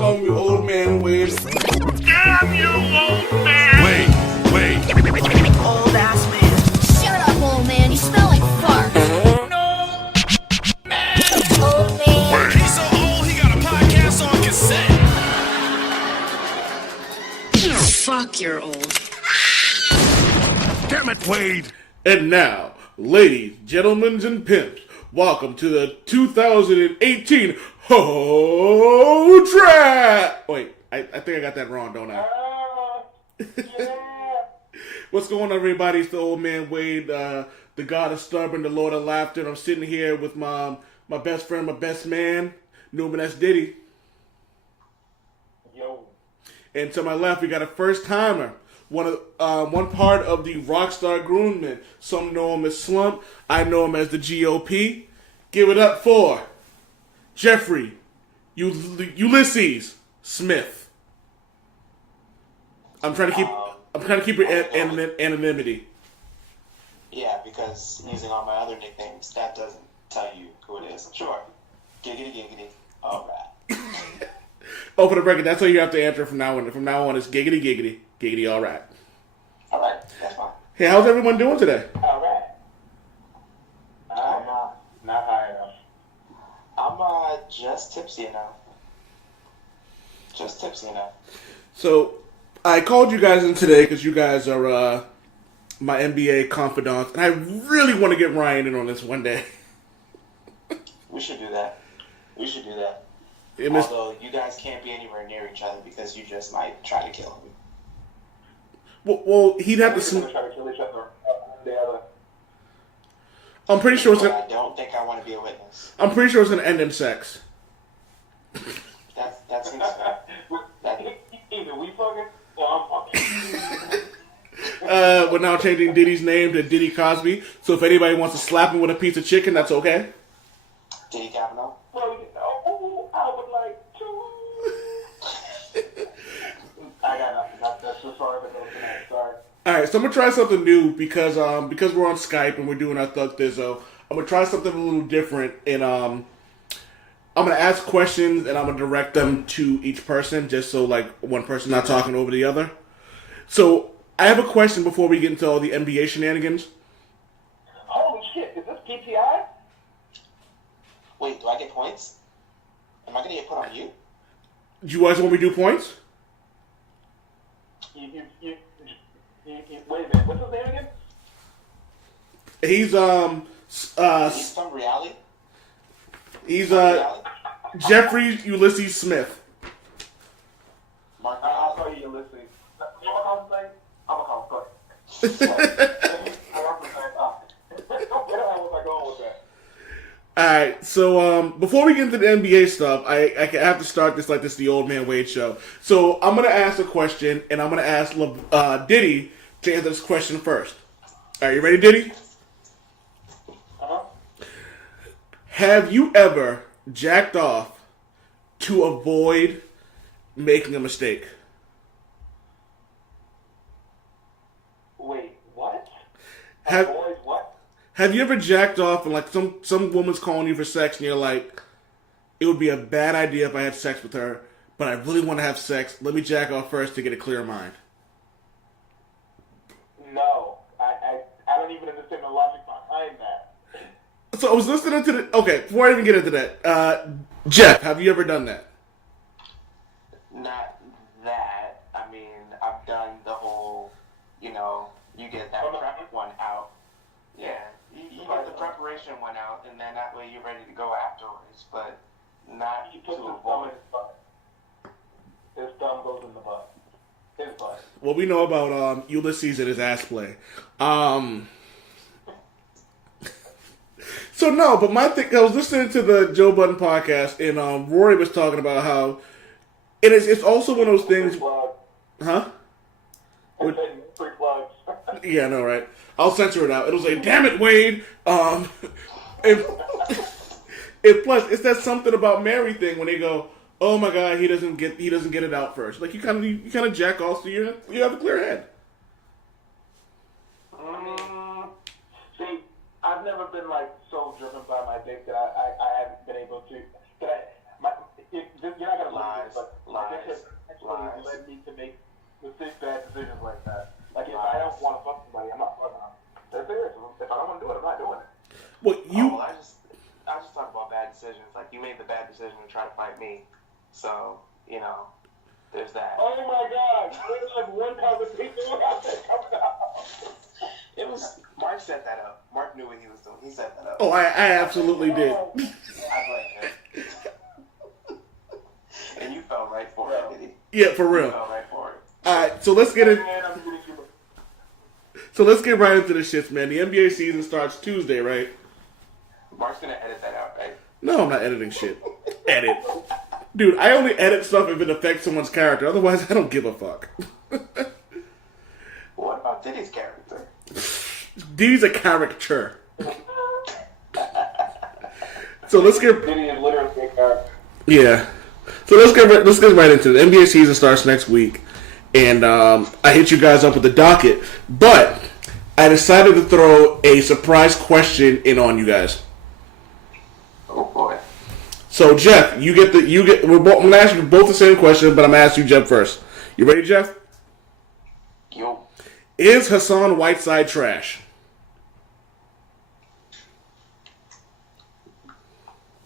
call me old man Wade. Damn you, old man! Wait. Old ass man. Shut up, old man. You smell like fart. No, man! Old man. He's so old, he got a podcast on cassette. Fuck, you're old. Damn it, Wade. And now, ladies, gentlemen, and pimps, welcome to the 2018 Ho Trap. Wait, I think I got that wrong, don't I? What's going on, everybody? It's the old man Wade, the god of stubborn, the lord of laughter. And I'm sitting here with my best friend, my best man, Newman S. Diddy. Yo. And to my left, we got a first timer. One part of the Rockstar Groomsmen. Some know him as Slump. I know him as the GOP. Give it up for Jeffrey Ulysses Smith. I'm trying to keep your anonymity. Yeah, because using all my other nicknames, that doesn't tell you who it is. Sure. Giggity giggity. All right. Oh, for the record, that's how you have to answer from now on. From now on, it's giggity giggity. Giggity, all right. All right. That's fine. Hey, how's everyone doing today? All right. I'm not high enough. I'm just tipsy enough. Just tipsy enough. So, I called you guys in today because you guys are my NBA confidants, and I really want to get Ryan in on this one day. We should do that. Although you guys can't be anywhere near each other because you just might try to kill him. Well, he'd have to. We're gonna try to kill each other. I'm pretty sure it's But gonna. I don't think I want to be a witness. I'm pretty sure it's gonna end in sex. That seems fair. Either we fucking or I'm fucking. We're now changing Diddy's name to Diddy Cosby. So if anybody wants to slap him with a piece of chicken, that's okay. Diddy Kavanaugh? I would like to. I got nothing. That's just sorry, but tonight. Sorry. All right, so I'm gonna try something new because we're on Skype and we're doing our Thug Thizzo. I'm gonna try something a little different, and I'm gonna ask questions and I'm gonna direct them to each person, just so like one person not talking over the other. So I have a question before we get into all the NBA shenanigans. Holy shit! Is this PTI? Wait, do I get points? Am I gonna get put on you? Do you guys want me to do points? You wait a minute. What's his name again? He's from reality. He's Jeffrey Ulysses Smith. I'll call you Ulysses. You want to call his name? I'm gonna call him. Where was I going with that? Alright, so before we get into the NBA stuff, I have to start this like this the Old Man Wade show. So I'm going to ask a question, and I'm going to ask Diddy to answer this question first. Are you ready, Diddy? Uh-huh. Have you ever jacked off to avoid making a mistake? Wait, what? Avoid what? Have you ever jacked off and like some woman's calling you for sex and you're like, it would be a bad idea if I had sex with her, but I really want to have sex. Let me jack off first to get a clear mind. No, I don't even understand the logic behind that. So I was listening to the... Okay, before I even get into that, Jeff, have you ever done that? Not that. I mean, I've done the whole, you get that prep one out. Yeah, you get the preparation one out, and then that way you're ready to go afterwards, but not to avoid. His thumb goes in the butt. His butt. What we know about Ulysses and his ass play. So no, but my thing, I was listening to the Joe Budden podcast, and Rory was talking about how it's also one of those things. Huh? Free plugs. Yeah, I know, right? I'll censor it out. It'll say, "Damn it, Wade." If plus, it's that something about Mary thing when they go, "Oh my God, he doesn't get it out first." Like you kind of jack off, so you have a clear head. See, I've never been like so driven by my dick that I haven't been able to. You're not gonna lie, but Lies. led me to make bad decisions like that. Like, if I don't want to fuck somebody, I'm not fucking them. They're serious. If I don't want to do it, I'm not doing it. Well, I just talk about bad decisions. Like, you made the bad decision to try to fight me. So, there's that. Oh my God! There's like one conversation without that coming out. It was Mark set that up. Mark knew what he was doing. He set that up. Oh, I absolutely did. I blame him. And you fell right for it, did he? Yeah, for You real. fell right for it. All right, so let's get in. Man, I'm getting you. So let's get right into the shits, man. The NBA season starts Tuesday, right? Mark's gonna edit that out, right? No, I'm not editing shit. Edit. Dude, I only edit stuff if it affects someone's character. Otherwise, I don't give a fuck. What about Diddy's character? Diddy's a caricature. So let's get... Diddy is literally a character. Yeah. So let's get right into it. The NBA season starts next week. And I hit you guys up with the docket. But I decided to throw a surprise question in on you guys. Oh boy. So Jeff, I'm gonna ask you both the same question, but I'm gonna ask you Jeff first. You ready, Jeff? Yo. Is Hassan Whiteside trash?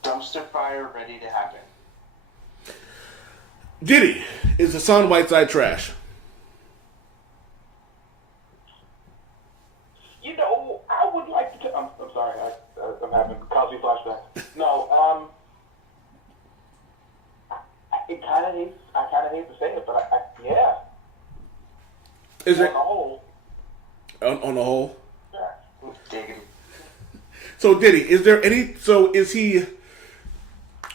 Dumpster fire ready to happen. Diddy, is Hassan Whiteside trash? I would like to. I'm sorry. I'm having Cosby flashback. No. I kind of hate to say it, but yeah. Is On it the whole, on the whole? yeah. Diggity. So Diddy, is he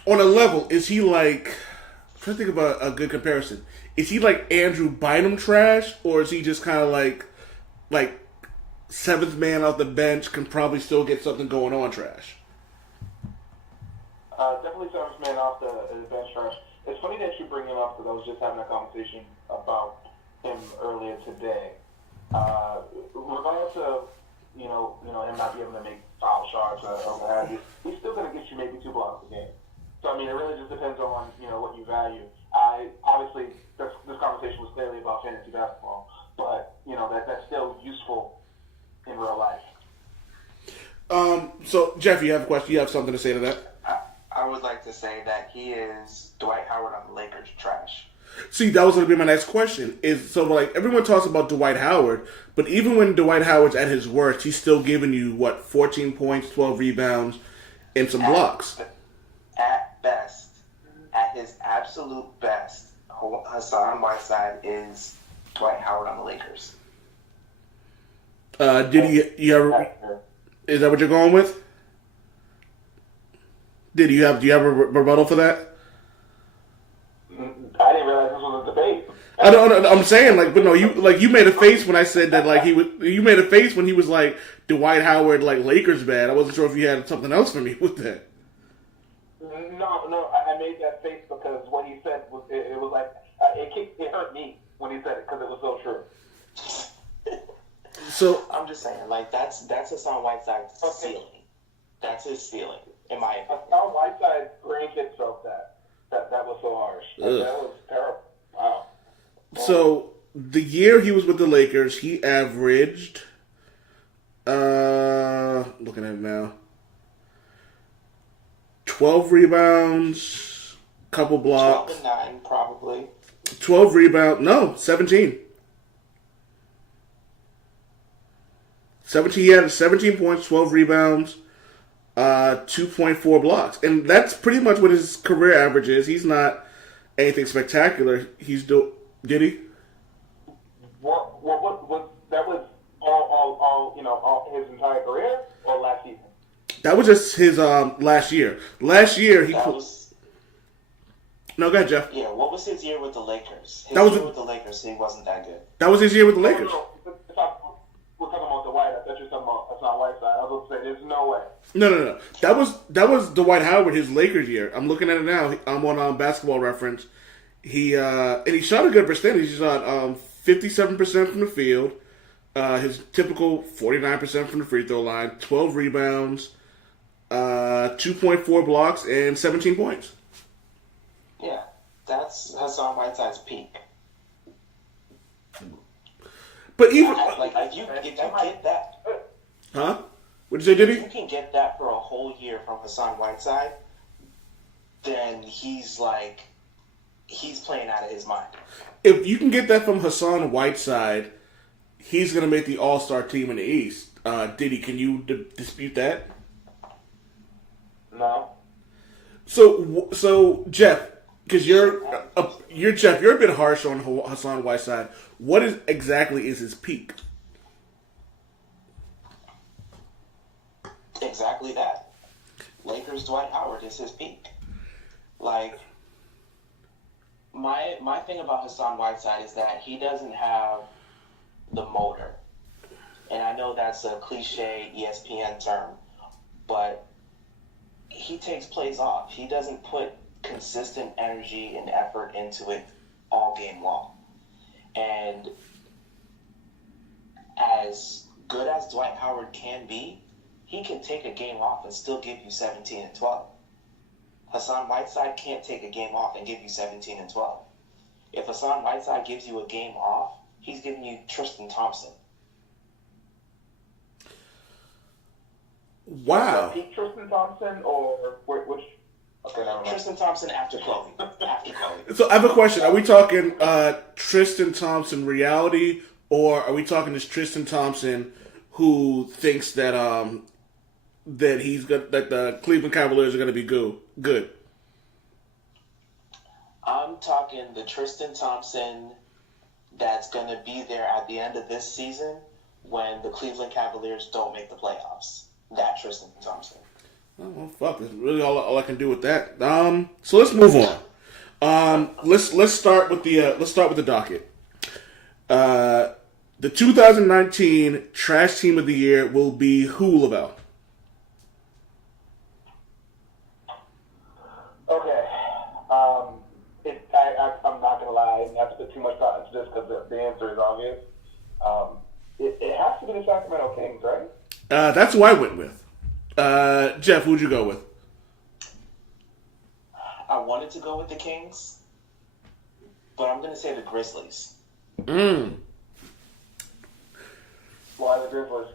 on a level? Is he like? I'm trying to think about a good comparison. Is he like Andrew Bynum trash, or is he just kind of like seventh man off the bench can probably still get something going on trash? Definitely seventh man off the bench trash. It's funny that you bring him up because I was just having a conversation about him earlier today. Regardless of him not being able to make foul shots or what have you, he's still going to get you maybe 2 blocks a game. So I mean, it really just depends on what you value. Obviously this conversation was clearly about fantasy basketball, but that's still useful in real life. So Jeff, you have a question? You have something to say to that? I would like to say that he is Dwight Howard on the Lakers trash. See, that was going to be my next question. Everyone talks about Dwight Howard, but even when Dwight Howard's at his worst, he's still giving you 14 points, 12 rebounds, and some blocks. At best, at his absolute best, Hassan Whiteside is Dwight Howard on the Lakers. You ever? Is that what you're going with? Do you have a rebuttal for that? I didn't realize this was a debate. I don't. I'm saying but no. You made a face when I said that You made a face when he was like Dwight Howard Lakers bad. I wasn't sure if you had something else for me with that. No. I made that face because what he said was it was like it hurt me when he said it because it was so true. So I'm just saying, that's Hassan Whiteside's ceiling. That's his ceiling, in my opinion. Hassan Whiteside brain himself that was so harsh. That was terrible. Wow. So the year he was with the Lakers, he averaged. Looking at it now. 12 rebounds, couple blocks. 12 and 9, probably. 12 rebounds. No, 17. 17. He had 17 points, 12 rebounds, 2.4 blocks, and that's pretty much what his career average is. He's not anything spectacular. Did he? What that was all his entire career or last season? That was just his last year. Last year he No, go ahead, Jeff. Yeah, what was his year with the Lakers? With the Lakers, he wasn't that good. That was his year with the Lakers. We're talking about the White. I thought you were talking about Hassan Whiteside. I was going to say, there's no way. No. That was Dwight Howard, his Lakers year. I'm looking at it now. I'm on Basketball Reference. He shot a good percentage. He shot 57% from the field. His typical 49% from the free throw line. 12 rebounds, 2.4 blocks, and 17 points. Yeah, That's Hassan Whiteside's peak. But even Like if you get that, huh? What'd you say, if you Diddy? can get that for a whole year from Hassan Whiteside, then he's playing out of his mind. If you can get that from Hassan Whiteside, he's gonna make the All-Star team in the East. Diddy, can you dispute that? No. So Jeff, because you're Jeff, you're a bit harsh on Hassan Whiteside. What exactly is his peak? Exactly that. Lakers Dwight Howard is his peak. Like, my thing about Hassan Whiteside is that he doesn't have the motor. And I know that's a cliche ESPN term, but he takes plays off. He doesn't put consistent energy and effort into it all game long. And as good as Dwight Howard can be, he can take a game off and still give you 17 and 12. Hassan Whiteside can't take a game off and give you 17 and 12. If Hassan Whiteside gives you a game off, he's giving you Tristan Thompson. Wow. Peak Tristan Thompson or which? Okay, never mind. Tristan Thompson after Chloe. After Chloe. So I have a question. Are we talking Tristan Thompson reality, or are we talking this Tristan Thompson who thinks that that the Cleveland Cavaliers are going to be good? I'm talking the Tristan Thompson that's going to be there at the end of this season when the Cleveland Cavaliers don't make the playoffs. That Tristan Thompson. Oh, well, fuck. That's really all I can do with that. So let's move on. Let's start with the docket. The 2019 Trash Team of the Year will be who, Lavelle? Okay. I'm not gonna lie. I didn't have to put too much thought into this because the answer is obvious. It has to be the Sacramento Kings, right? That's who I went with. Jeff, who'd you go with? I wanted to go with the Kings, but I'm going to say the Grizzlies. Why the Grizzlies?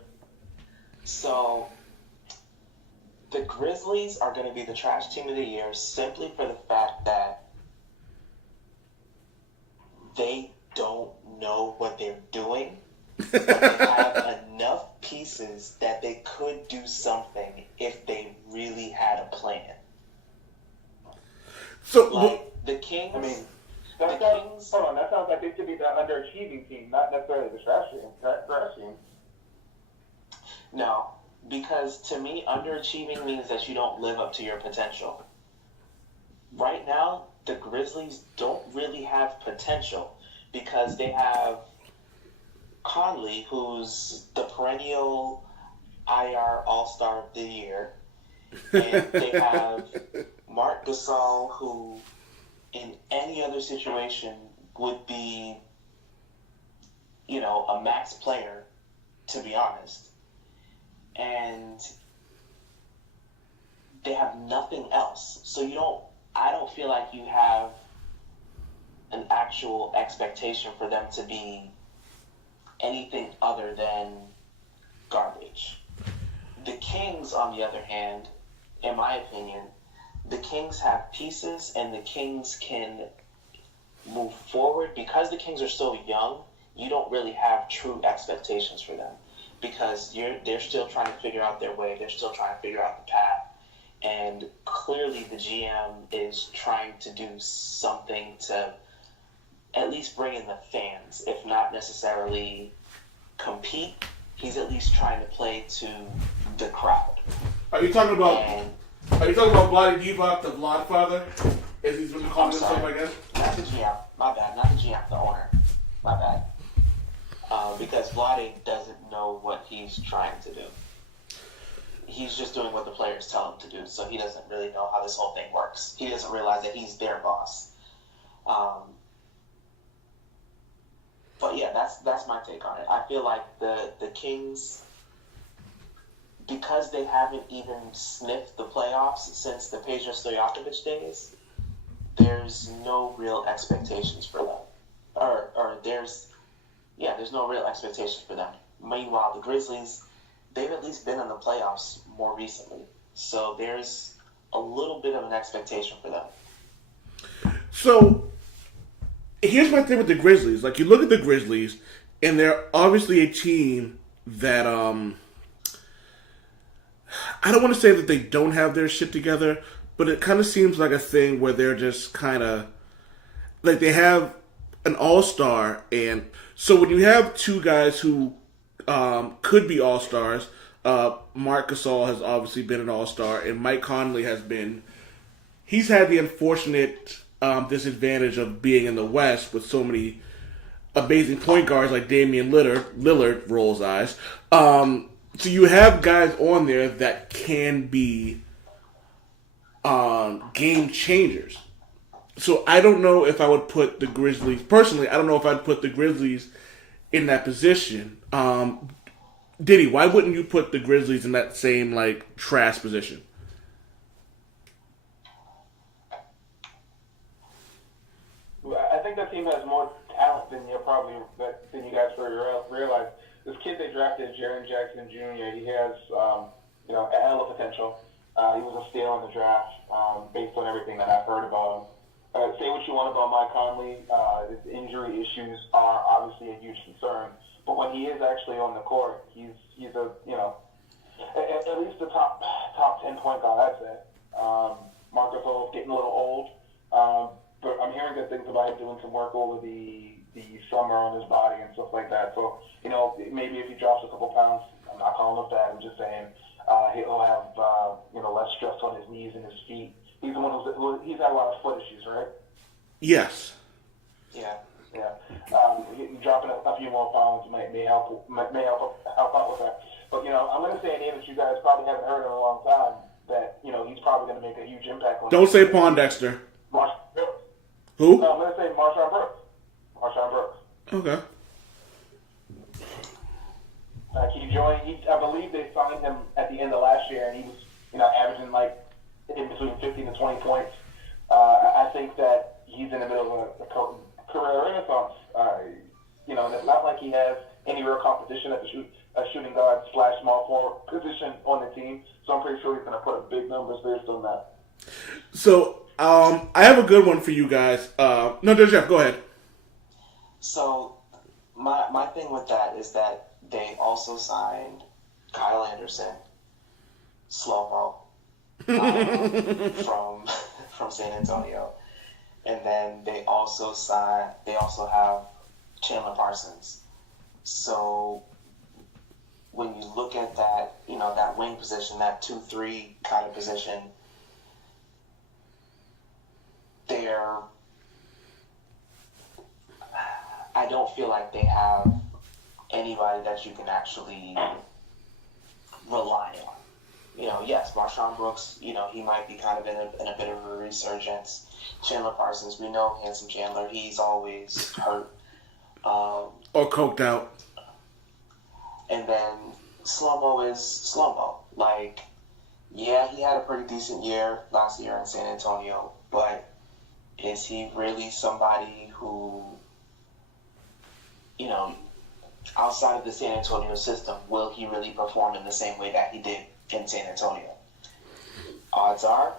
So, the Grizzlies are going to be the Trash Team of the Year simply for the fact that they don't know what they're doing. But they have enough pieces that they could do something if they really had a plan. So, Like, the Kings... I mean, the that Kings... sounds like they should be the underachieving team, not necessarily the trash team. No, because to me, underachieving means that you don't live up to your potential. Right now, the Grizzlies don't really have potential because they have Conley, who's the perennial IR All-Star of the Year, and they have Marc Gasol, who in any other situation would be, a max player, to be honest. And they have nothing else. So I don't feel like you have an actual expectation for them to be anything other than garbage. The Kings, on the other hand, in my opinion, the Kings have pieces and the Kings can move forward. Because the Kings are so young, you don't really have true expectations for them because they're still trying to figure out their way. They're still trying to figure out the path. And clearly the GM is trying to do something to at least bring in the fans, if not necessarily compete. He's at least trying to play to the crowd. Are you talking about And Vlade Divac, the Vlodfather? As he's been calling himself, I guess? not the GM. My bad. Not the GM, the owner. My bad. Because Vlade doesn't know what he's trying to do. He's just doing what the players tell him to do, so he doesn't really know how this whole thing works. He doesn't realize that he's their boss. But yeah, that's my take on it. I feel like the Kings, because they haven't even sniffed the playoffs since the Peja Stojakovic days, there's no real expectations for them. There's no real expectations for them. Meanwhile, the Grizzlies, they've at least been in the playoffs more recently. So there's a little bit of an expectation for them. So, here's my thing with the Grizzlies. Like, you look at the Grizzlies, and they're obviously a team that, I don't want to say that they don't have their shit together, but it kind of seems like a thing where they're just kind of, like, they have an all-star, and so when you have two guys who could be all-stars, Marc Gasol has obviously been an all-star, and Mike Conley has been, he's had the unfortunate disadvantage of being in the West with so many amazing point guards like Damian Lillard rolls eyes. So you have guys on there that can be game changers. So I don't know if I would put the Grizzlies, personally, I don't know if I'd put the Grizzlies in that position. Diddy, why wouldn't you put the Grizzlies in that same, like, trash position? I think that team has more talent than you guys realize. This kid they drafted, Jaren Jackson Jr., he has a hell of potential. He was a steal in the draft based on everything that I've heard about him. Say what you want about Mike Conley, his injury issues are obviously a huge concern. But when he is actually on the court, he's a at least the top 10 point guard, I'd say. Marc Gasol's getting a little old, but I'm hearing good things about him doing some work over the summer on his body and stuff like that. So maybe if he drops a couple pounds, I'm not calling him fat. I'm just saying he'll have less stress on his knees and his feet. He's the one he's had a lot of foot issues, right? Yes. Yeah. Yeah. Dropping a few more pounds may help out with that. But I'm going to say a name that you guys probably haven't heard in a long time. That he's probably going to make a huge impact on. Don't say Pondexter. Marshawn Brooks. Who? No, I'm going to say Marshawn Brooks. Marshawn Brooks. Okay. I believe they signed him at the end of last year, and he was averaging like in between 15 and 20 points. I think that he's in the middle of a career renaissance. And it's not like he has any real competition at the shooting guard / small forward position on the team. So I'm pretty sure he's going to put up big numbers based on that. So I have a good one for you guys. No, Jeff, go ahead. So my thing with that is that they also signed Kyle Anderson, slow-mo, from San Antonio, and then they also have Chandler Parsons. So when you look at that, that wing position, that 2-3 kind of position, I don't feel like they have anybody that you can actually rely on. Yes, Marshawn Brooks, he might be kind of in a bit of a resurgence. Chandler Parsons, we know Handsome Chandler, he's always hurt. Or coked out. And then slow-mo is slow-mo. Like, yeah, he had a pretty decent year last year in San Antonio, but is he really somebody who, outside of the San Antonio system, will he really perform in the same way that he did in San Antonio? Odds are,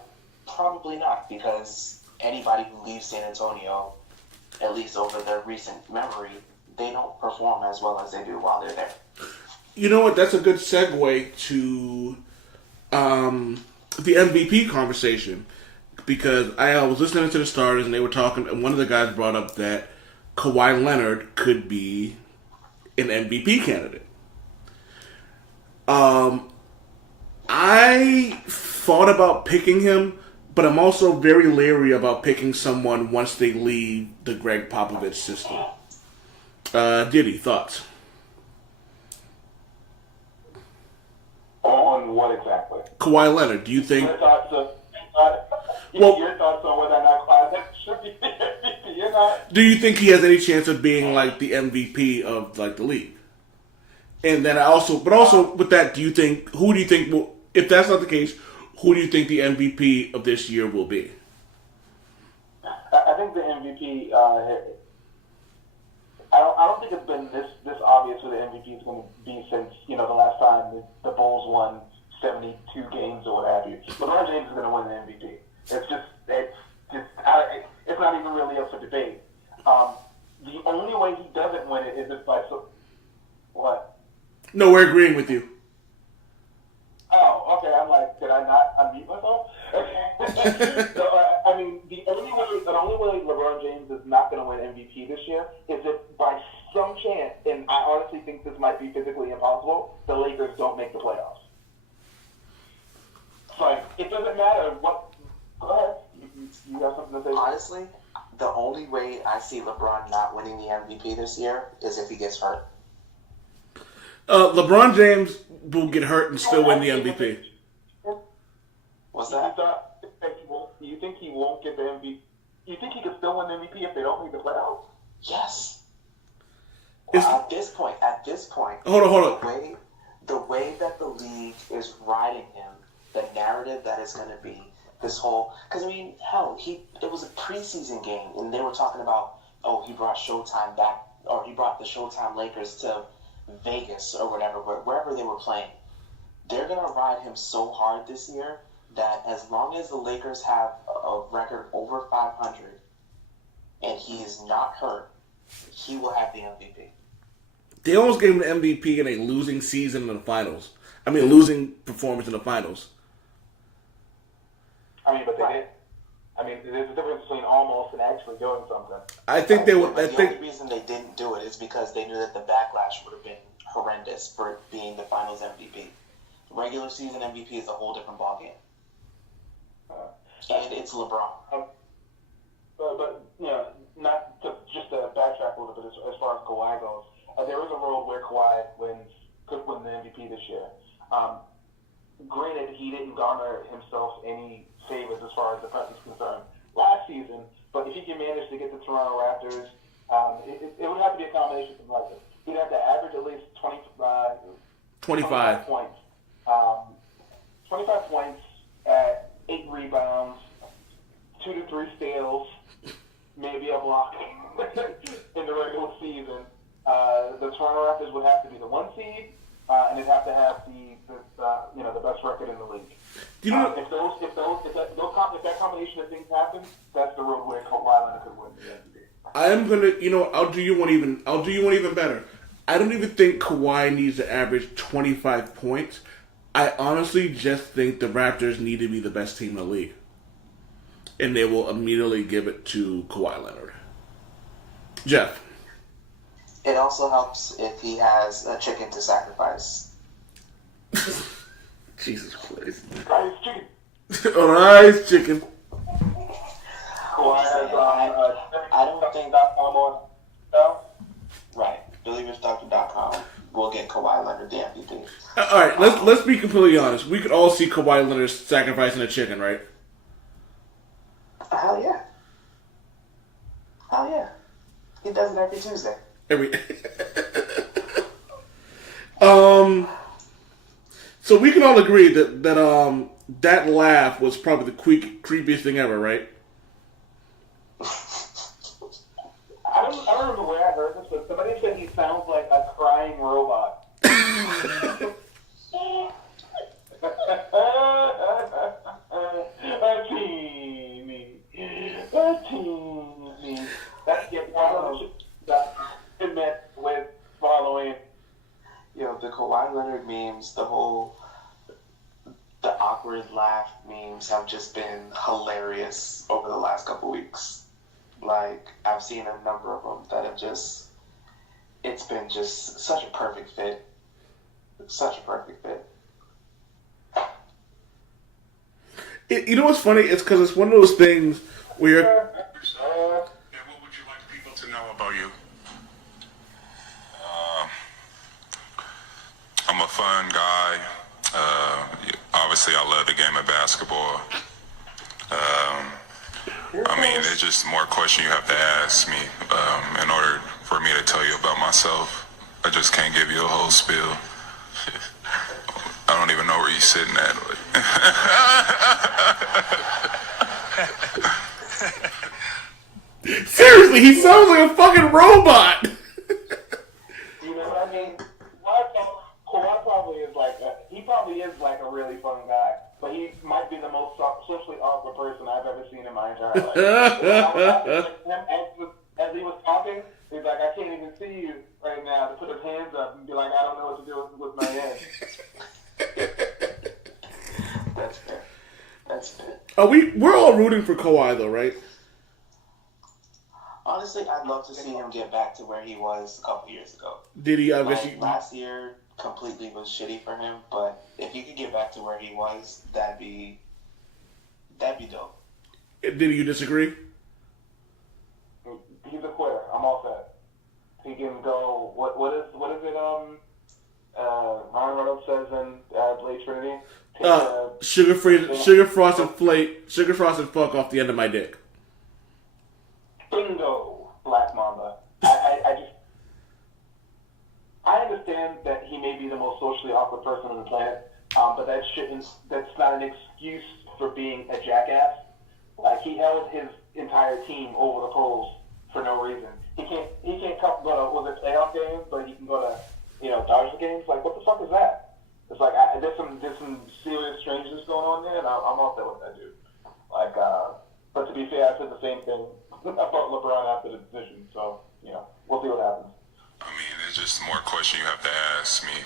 probably not, because anybody who leaves San Antonio, at least over their recent memory, they don't perform as well as they do while they're there. You know what? That's a good segue to the MVP conversation, because I was listening to the starters and they were talking, and one of the guys brought up that Kawhi Leonard could be an MVP candidate. I thought about picking him, but I'm also very leery about picking someone once they leave the Greg Popovich system. Diddy, thoughts? On what exactly? Kawhi Leonard, do you think... Your thoughts on whether or not Kawhi Leonard should be MVP or not? Do you think he has any chance of being like the MVP of like the league? And then but also with that, who do you think will, if that's not the case, who do you think the MVP of this year will be? think the MVP. I don't think it's been this obvious who the MVP is going to be since the last time the Bulls won 72 games or what have you. LeBron James is going to win the MVP. It's not even really up for debate. The only way he doesn't win it is if by what? No, we're agreeing with you. Oh, okay. I'm like, did I not unmute myself? Okay. So, I mean, the only way LeBron James is not going to win MVP this year is if by some chance, and I honestly think this might be physically impossible, the Lakers don't make the playoffs. So it doesn't matter what. Go ahead. You have something to say? Honestly, the only way I see LeBron not winning the MVP this year is if he gets hurt. LeBron James will get hurt and still win the MVP. What's that? You think he won't get the MVP? You think he could still win the MVP if they don't make the playoffs? Yes. Wow. At this point. Hold on. The way that the league is riding him, the narrative that is going to be this whole. Because I mean, hell, it was a preseason game, and they were talking about, he brought Showtime back, or he brought the Showtime Lakers to Vegas or whatever, wherever they were playing. They're going to ride him so hard this year that as long as the Lakers have a record over 500 and he is not hurt, he will have the MVP. They almost gave him the MVP in a losing season in the finals. I mean, losing performance in the finals. I mean, but they did. I mean, there's a difference between almost and actually doing something. I think they would. The only reason they didn't do it is because they knew that the backlash would have been horrendous for it being the finals MVP. Regular season MVP is a whole different ballgame. And it's LeBron. But not to just to backtrack a little bit as far as Kawhi goes. There is a world where Kawhi could win the MVP this year. Granted, he didn't garner himself any favors as far as the press is concerned last season, but if he can manage to get the Toronto Raptors, it would have to be a combination of like this. He'd have to average at least 25 points. 25 points at 8 rebounds, 2 to 3 steals, maybe a block in the regular season. The Toronto Raptors would have to be the 1 seed, and they'd have to have the best record in the league. Do you know if that combination of things happen, that's the road where Kawhi Leonard could win the MVP. I am gonna, I'll do you one even better. I don't even think Kawhi needs to average 25 points. I honestly just think the Raptors need to be the best team in the league, and they will immediately give it to Kawhi Leonard. Jeff. It also helps if he has a chicken to sacrifice. Jesus Christ. Rice chicken. Rice chicken. Kawhi has I don't think right. BillyRichDoctor.com will get Kawhi Leonard the MVP. All right, let's be completely honest. We could all see Kawhi Leonard sacrificing a chicken, right? Hell yeah. Hell yeah. He does it every Tuesday. So we can all agree that laugh was probably the creepiest thing ever, right? I don't remember where I heard this, but somebody said he sounds like a crying robot. A teeny. That's get one that met with following. The Kawhi Leonard memes, the awkward laugh memes have just been hilarious over the last couple weeks. Like, I've seen a number of them that have it's been just such a perfect fit. Such a perfect fit. You know what's funny? It's because it's one of those things where What would you like people to know about you? I'm a fun guy. Obviously, I love the game of basketball. I mean, there's just more questions you have to ask me in order for me to tell you about myself. I just can't give you a whole spiel. I don't even know where you're sitting at. Seriously, he sounds like a fucking robot. You know what I mean? Kawhi probably is he probably is like a really fun guy, but he might be the most socially awkward person I've ever seen in my entire life. As he was talking, he's like, I can't even see you right now. To put his hands up and be like, I don't know what to do with my hands. That's fair. That's fair. We're all rooting for Kawhi though, right? Honestly, I'd love to see him get back to where he was a couple years ago. Did he? Last year completely was shitty for him, but if he could get back to where he was, that'd be dope. Did you disagree? He's a quitter. I'm all set. He can go. What is it? Rajon Rondo says in Blade Trinity. Sugar frosted fuck off the end of my dick. Bingo, Black Mamba. I understand that he may be the most socially awkward person on the planet, but that's not an excuse for being a jackass. Like, he held his entire team over the coals for no reason. He can't go to playoff games, but he can go to Dodger games. Like, what the fuck is that? It's like there's some serious strangeness going on there, and I'm all set with that dude. Like, but to be fair, I said the same thing about LeBron after the decision. So we'll see what happens. I mean, it's just more question you have to ask me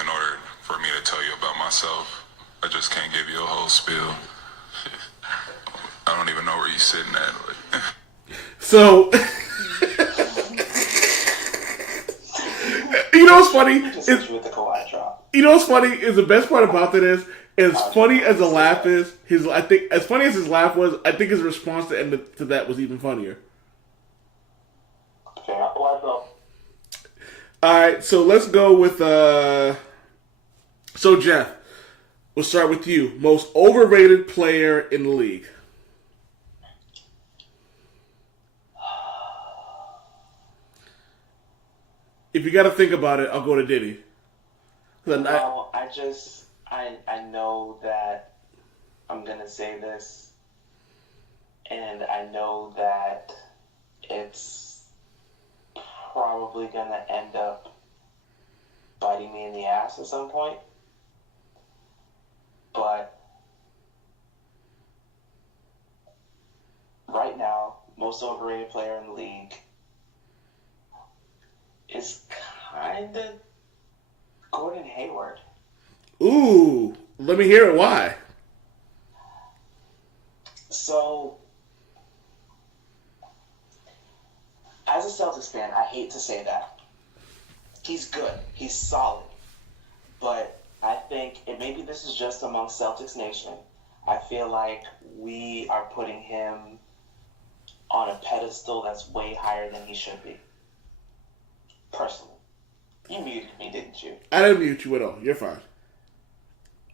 in order for me to tell you about myself. I just can't give you a whole spiel. I don't even know where you're sitting at. So, you know what's funny? You know what's funny is the best part about that is as funny as the laugh is, as funny as his laugh was, I think his response to that was even funnier. Alright, so let's go with so Jeff, we'll start with you. Most overrated player in the league. If you gotta think about it, I'll go to Diddy. I know that I'm gonna say this, and I know that it's probably gonna end up biting me in the ass at some point. But right now, most overrated player in the league is kind of Gordon Hayward. Ooh, let me hear it. Why? So, as a Celtics fan, I hate to say that. He's good. He's solid. But I think, and maybe this is just among Celtics Nation, I feel like we are putting him on a pedestal that's way higher than he should be. Personally. You muted me, didn't you? I didn't mute you at all. You're fine.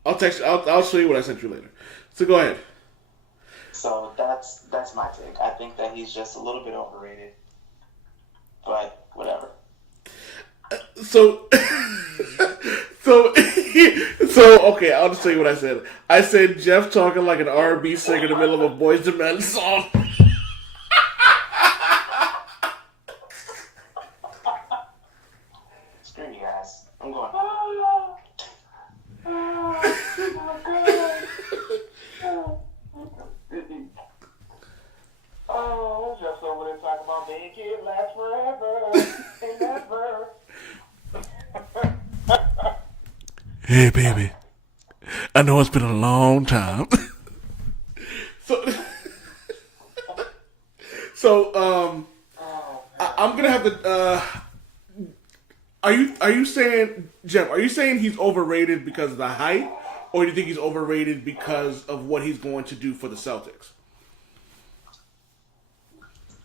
I'll text you. I'll show you what I sent you later. So go ahead. So that's my take. I think that he's just a little bit overrated. But whatever. So okay, I'll just tell you what I said. I said Jeff talking like an R&B singer in the middle of a Boyz II Men song. Screw you guys. I'm going. Oh, just over there talking about make it last forever and never. Hey, baby. I know it's been a long time. I'm gonna have to. Are you saying, Jeff? Are you saying he's overrated because of the height, or do you think he's overrated because of what he's going to do for the Celtics?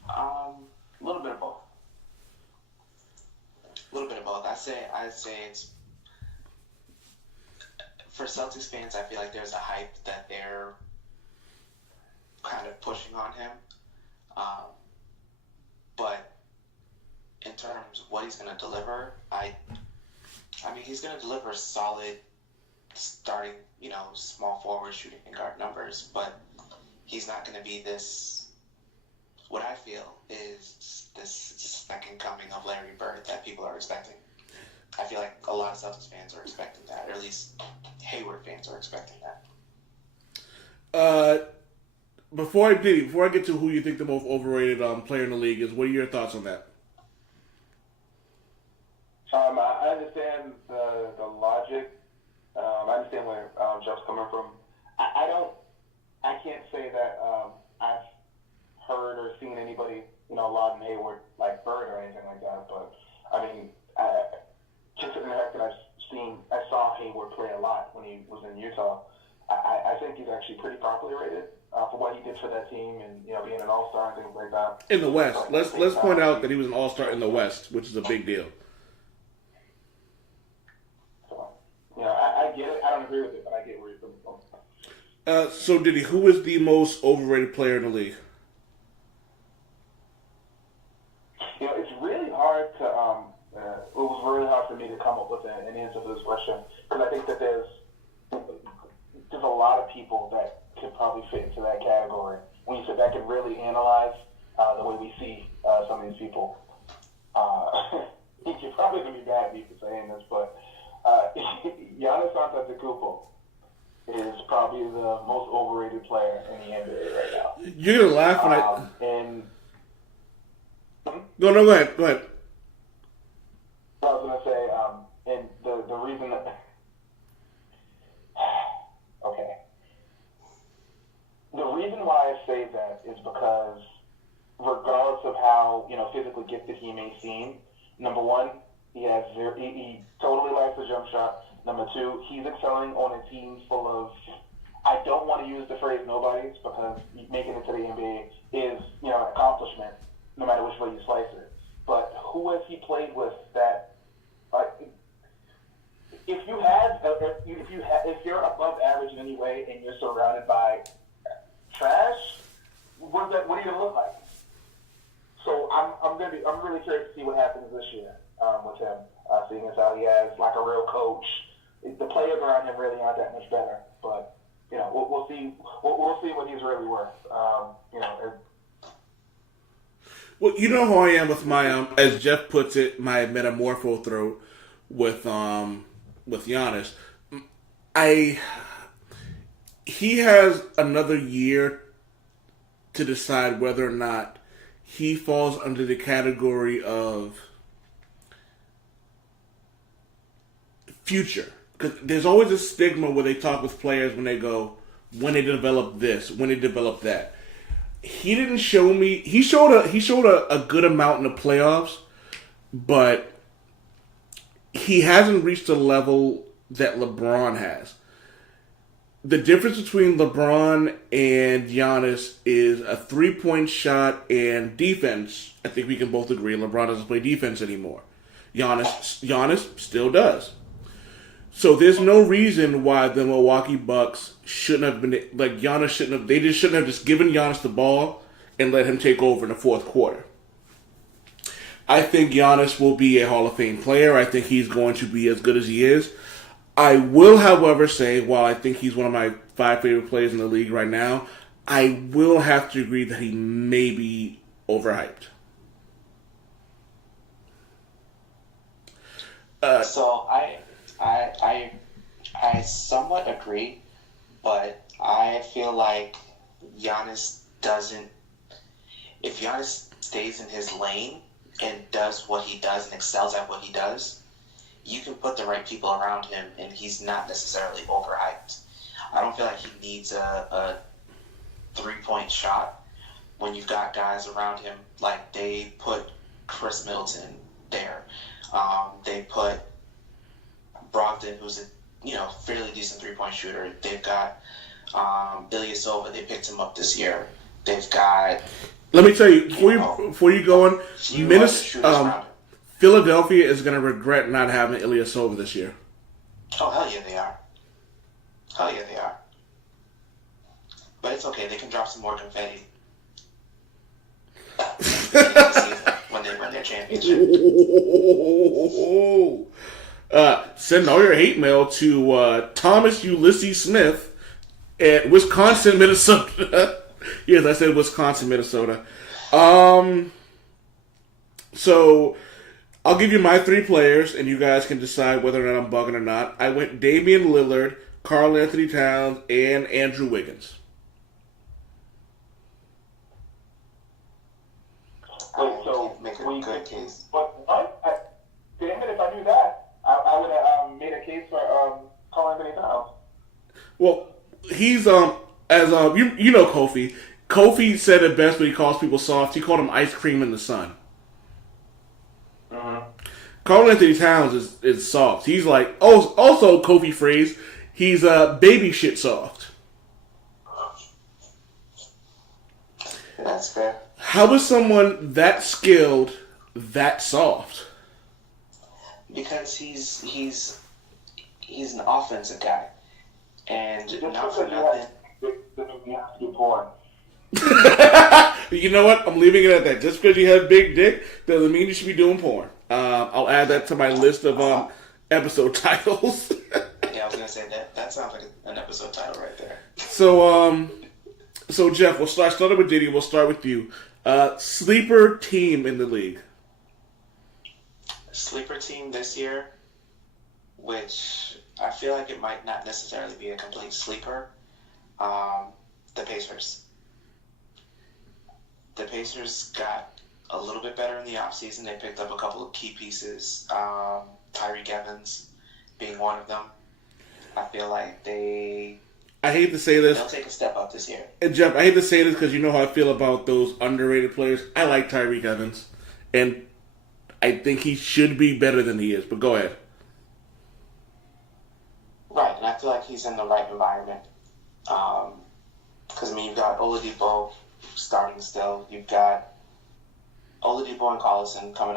A little bit of both. A little bit of both. I'd say it's for Celtics fans. I feel like there's a hype that they're kind of pushing on him, but in terms of what he's going to deliver, I mean, he's going to deliver solid starting, small forward shooting and guard numbers, but he's not going to be this. What I feel, is this second coming of Larry Bird that people are expecting. I feel like a lot of Celtics fans are expecting that, or at least Hayward fans are expecting that. Before I get to who you think the most overrated player in the league is, what are your thoughts on that? I understand the logic. I understand where Jeff's coming from. I can't say that I've heard or seen anybody, lauding Hayward like Bird or anything like that. But I mean, just in the fact that I saw Hayward play a lot when he was in Utah. I think he's actually pretty properly rated for what he did for that team and being an All-Star and things like that. In the West, let's point out that he was an All-Star in the West, which is a big deal. I get it. I don't agree with it, but I get where you're coming from. So, Diddy, who is the most overrated player in the league? It's really hard to. It was really hard for me to come up with an answer for this question because I think that there's a lot of people that could probably fit into that category. When you said that could really analyze the way we see some of these people. You're probably going to be mad at me for saying this, but Giannis Antetokounmpo is probably the most overrated player in the NBA right now. You're going to laugh when No, go ahead. I was going to say, and the reason that... Okay. The reason why I say that is because regardless of how, physically gifted he may seem, number one, he totally lacks a jump shot. Number two, he's excelling on a team full of, I don't want to use the phrase nobodies because making it to the NBA is, an accomplishment no matter which way you slice it. But who has he played with that, if you're above average in any way and you're surrounded by trash, what are you gonna look like? So I'm really curious to see what happens this year with him, seeing as how he has like a real coach. The players around him really aren't that much better, but we'll see. We'll see what he's really worth. Well, you know how I am with my, as Jeff puts it, my metamorpho throat with Giannis. He has another year to decide whether or not he falls under the category of future. Because there's always a stigma where they talk with players when they develop this, when they develop that. He didn't show me. He showed a good amount in the playoffs, but he hasn't reached the level that LeBron has. The difference between LeBron and Giannis is a 3-point shot and defense. I think we can both agree LeBron doesn't play defense anymore. Giannis still does. So there's no reason why the Milwaukee Bucks shouldn't have been Giannis shouldn't have. They just shouldn't have just given Giannis the ball and let him take over in the fourth quarter. I think Giannis will be a Hall of Fame player. I think he's going to be as good as he is. I will, however, say while I think he's one of my 5 favorite players in the league right now, I will have to agree that he may be overhyped. So I somewhat agree, but I feel like Giannis doesn't. If Giannis stays in his lane and does what he does and excels at what he does, you can put the right people around him, and he's not necessarily overhyped. I don't feel like he needs a 3-point shot when you've got guys around him. Like they put Chris Middleton there. They put Brogdon, who's a fairly decent 3-point shooter. They've got Ilyasova. They picked him up this year. They've got. Let me tell you before you go on, Philadelphia is going to regret not having Ilyasova this year. Oh hell yeah, they are. Hell yeah, they are. But it's okay. They can drop some more confetti when they win their championship. Send all your hate mail to Thomas Ulysses Smith at Wisconsin, Minnesota. Yes, I said Wisconsin, Minnesota. So I'll give you my 3 players, and you guys can decide whether or not I'm bugging or not. I went Damian Lillard, Karl Anthony Towns, and Andrew Wiggins. Wait, so make a we good case. But what? Damn it! If I knew that, I would have made a case for Karl Anthony Towns. Well, he's as you know Kofi. Kofi said it best when he calls people soft. He called them ice cream in the sun. Karl Anthony Towns is soft. He's like also Kofi phrase. He's baby shit soft. That's fair. How is someone that skilled that soft? Because he's an offensive guy, and Just not for because nothing. you have to do porn. You know what? I'm leaving it at that. Just because you have big dick doesn't mean you should be doing porn. I'll add that to my list of episode titles. Yeah, I was gonna say that sounds like an episode title right there. So Jeff, we'll started with Diddy. We'll start with you. Sleeper team in the league. Sleeper team this year, which I feel like it might not necessarily be a complete sleeper. The Pacers. The Pacers got a little bit better in the offseason. They picked up a couple of key pieces. Tyreek Evans being one of them. I feel like I hate to say this. they'll take a step up this year. And Jeff, I hate to say this because you know how I feel about those underrated players. I like Tyreek Evans, and I think he should be better than he is. But go ahead. Right, and I feel like he's in the right environment. Because, you've got Oladipo starting still. You've got Oladipo and Collison coming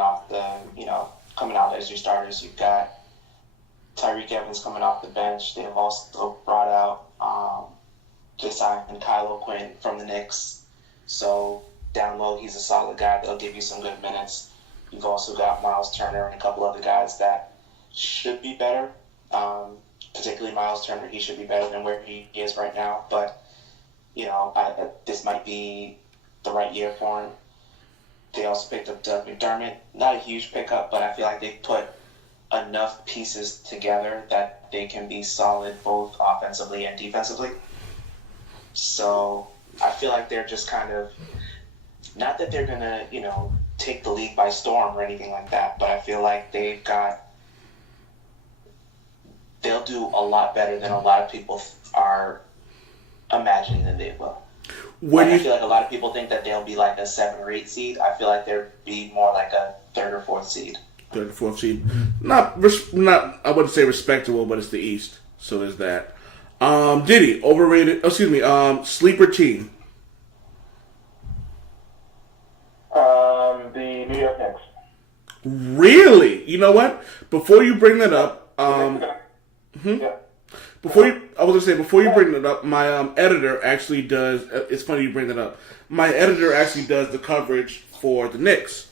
out as your starters. You've got Tyreek Evans coming off the bench. They have also brought out they signed Kylo Quinn from the Knicks. So down low, he's a solid guy that'll give you some good minutes. You've also got Miles Turner and a couple other guys that should be better. Particularly Miles Turner, he should be better than where he is right now. But, this might be the right year for him. They also picked up Doug McDermott. Not a huge pickup, but I feel like they put enough pieces together that they can be solid both offensively and defensively. So I feel like they're just kind of, not that they're going to, take the league by storm or anything like that, but I feel like they'll do a lot better than a lot of people are imagining that they will. I feel like a lot of people think that they'll be like a 7 or 8 seed. I feel like they'll be more like a 3rd or 4th seed. 3rd or 4th seed. Not. I wouldn't say respectable, but it's the East, so there's that. Diddy, overrated. Sleeper team. The New York Knicks. Really? You know what? Before you bring that up, Yeah. Before you bring that up, my editor actually does. It's funny you bring that up. My editor actually does the coverage for the Knicks,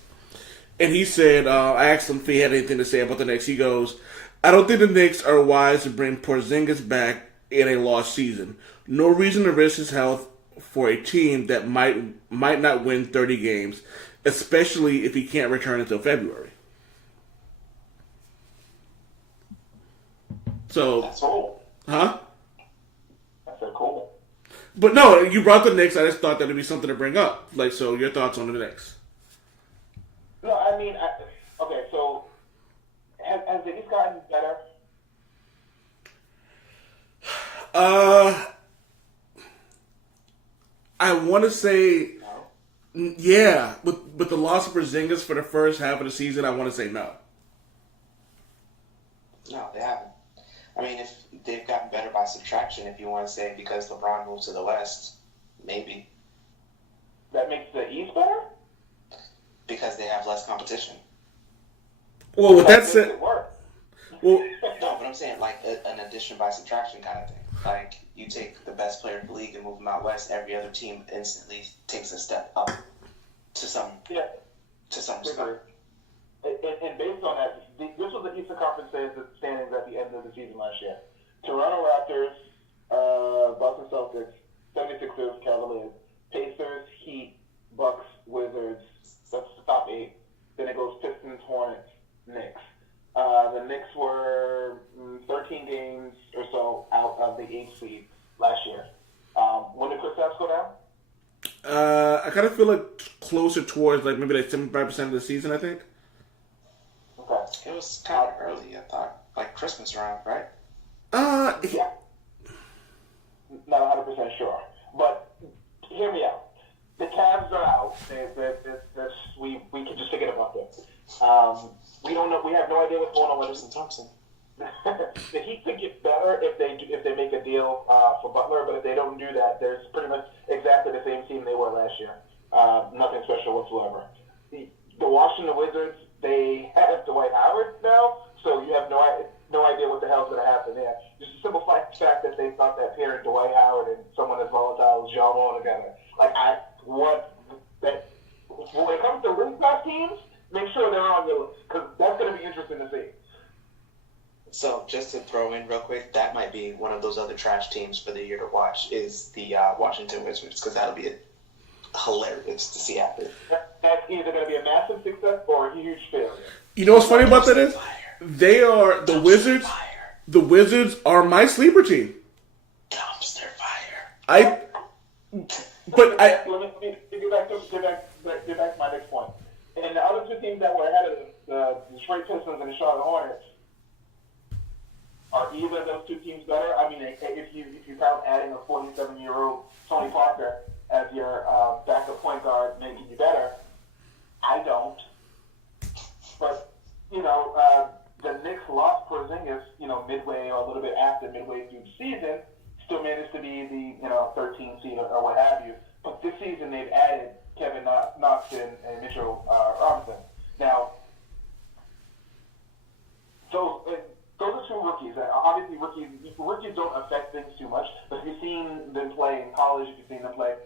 and he said, I asked him if he had anything to say about the Knicks. He goes, "I don't think the Knicks are wise to bring Porzingis back in a lost season. No reason to risk his health for a team that might not win 30 games, especially if he can't return until February." So, That's cool. huh? I said cool. But no, you brought the Knicks. I just thought that would be something to bring up. So your thoughts on the Knicks? No, okay, so has the East gotten better? I want to say, yeah. With the loss of Porzingis for the first half of the season, I want to say no. No, they haven't. If they've gotten better by subtraction, if you want to say because LeBron moved to the West, maybe. That makes the East better? Because they have less competition. Well, with that Makes said, it worse. well, No, but I'm saying like an addition by subtraction kind of thing. Like you take the best player in the league and move him out west, every other team instantly takes a step up to some respect. And based on that, this was the Eastern Conference standings at the end of the season last year. Toronto Raptors, Boston Celtics, 76ers, Cavaliers, Pacers, Heat, Bucks, Wizards. That's the top 8. Then it goes Pistons, Hornets, Knicks. The Knicks were 13 games or so out of the 8th seed last year. When did Kristaps go down? I kind of feel like closer towards like maybe like 75% of the season, I think. Okay. It was kind of early, I thought. Like Christmas around, right? Yeah. Not 100% sure. But hear me out. The Cavs are out. We can just forget about this. We don't know. We have no idea what's going on with Tristan Thompson. The Heat could get better if they make a deal for Butler, but if they don't do that, they're pretty much exactly the same team they were last year. Nothing special whatsoever. The Washington Wizards, they have Dwight Howard now, so you have no idea what the hell's going to happen there. Just a simple fact that they thought that pairing Dwight Howard and someone as volatile as John Wall together. When it comes to ring class teams, make sure they're on your list, because that's going to be interesting to see. So just to throw in real quick, that might be one of those other trash teams for the year to watch is the Washington Wizards, because that'll be hilarious to see happen. That's either going to be a massive success or a huge failure. You know what's funny about that is they are the Wizards. The Wizards are my sleeper team. Dumpster fire. Let me get back to my next point. And the other two teams that were ahead of the Detroit Pistons and the Charlotte Hornets, are either of those two teams better? I mean, if you count adding a 47-year-old Tony Parker as your backup point guard making you better, I don't. But, the Knicks lost Porzingis, midway or a little bit after midway through the season, still managed to be the 13th seed or what have you. But this season they've added Kevin Knox and Mitchell Robinson. Now, those are two rookies. Obviously, rookies don't affect things too much. But if you've seen them play in college, if you've seen them play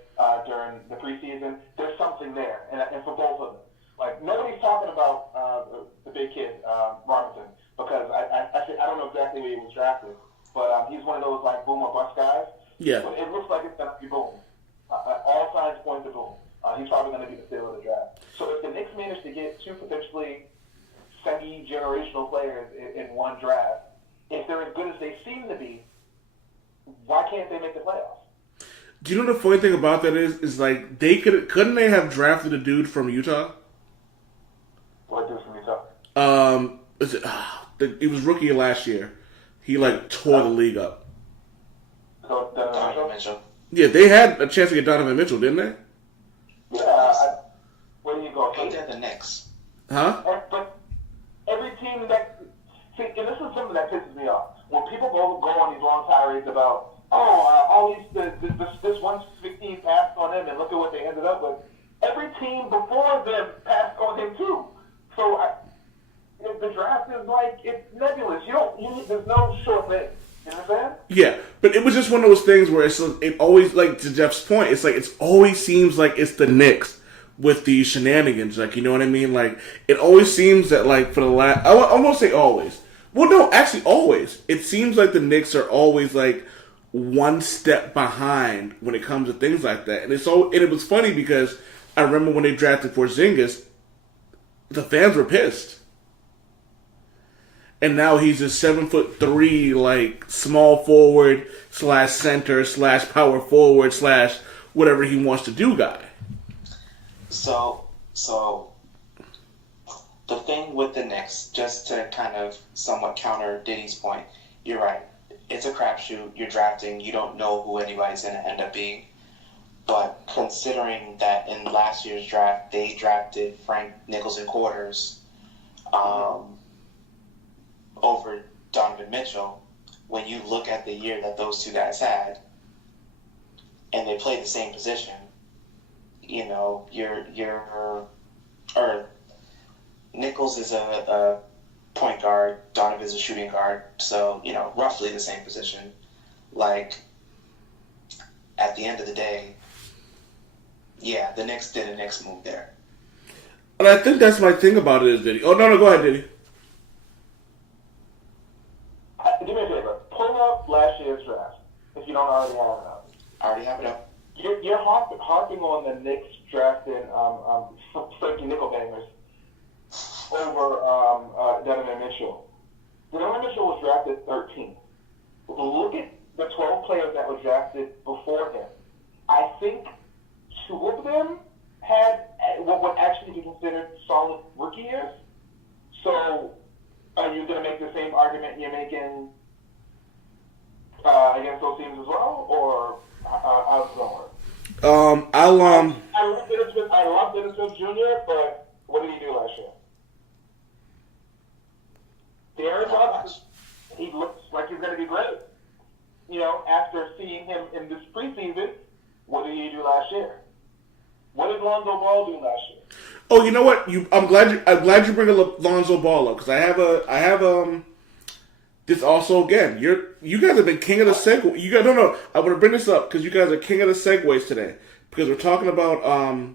during the preseason, there's something there, and for both of them. Like, nobody's talking about the big kid, Robinson, because I don't know exactly where he was drafted, but he's one of those, like, boom or bust guys. Yeah. But it looks like it's going to be boom. All signs point to boom. He's probably going to be the steal of the draft. So if the Knicks manage to get two potentially semi-generational players in one draft, if they're as good as they seem to be, why can't they make the playoffs? Do you know the funny thing about that is like couldn't they have drafted a dude from Utah? What dude from Utah? He was rookie last year. He tore the league up. So Donovan Mitchell. Yeah, they had a chance to get Donovan Mitchell, didn't they? Yeah. Where do you go? But they're the Knicks. Huh? But every team that see, and this is something that pisses me off. When people go on these long tirades about, all this 115 passed on him, and look at what they ended up with. Every team before them passed on him too. So the draft is it's nebulous. There's no sure thing. You know what I'm saying? Yeah, but it was just one of those things where it always, to Jeff's point, it always seems like it's the Knicks with the shenanigans, you know what I mean? It always seems that, for the last, I won't say always. Well, no, actually always. It seems like the Knicks are always, one step behind when it comes to things like that. And it was funny because I remember when they drafted Porzingis, the fans were pissed. And now he's a 7'3", small forward / center / power forward / whatever he wants to do guy. So the thing with the Knicks, just to kind of somewhat counter Diddy's point, you're right. It's a crapshoot. You're drafting. You don't know who anybody's going to end up being. But considering that in last year's draft, they drafted Frank Nicholson Quarters over Donovan Mitchell, when you look at the year that those two guys had, and they play the same position, Nichols is a point guard, Donovan is a shooting guard, so, roughly the same position. At the end of the day, yeah, the Knicks did a Knicks move there. And I think that's my thing about it is, Diddy. Oh, no, go ahead, Diddy. Do me a favor. Pull up last year's draft, if you don't already have it up. I already have it up. you're harping on the Knicks drafting Frankie Nickelbangers over Donovan Mitchell. Donovan Mitchell was drafted 13th. Look at the 12 players that were drafted before him. I think two of them had what would actually be considered solid rookie years. So, are you going to make the same argument you're making against those teams as well, or how's it going? I love Dennis Smith Jr., but what did he do last year? Darren Johnson, he looks like he's going to be great. You know, after seeing him in this preseason, what did he do last year? What did Lonzo Ball do last year? Oh, you know what? I'm glad you bring Lonzo Ball up because I have this also again. You guys have been king of the segue. You guys no. I want to bring this up because you guys are king of the segues today because we're talking about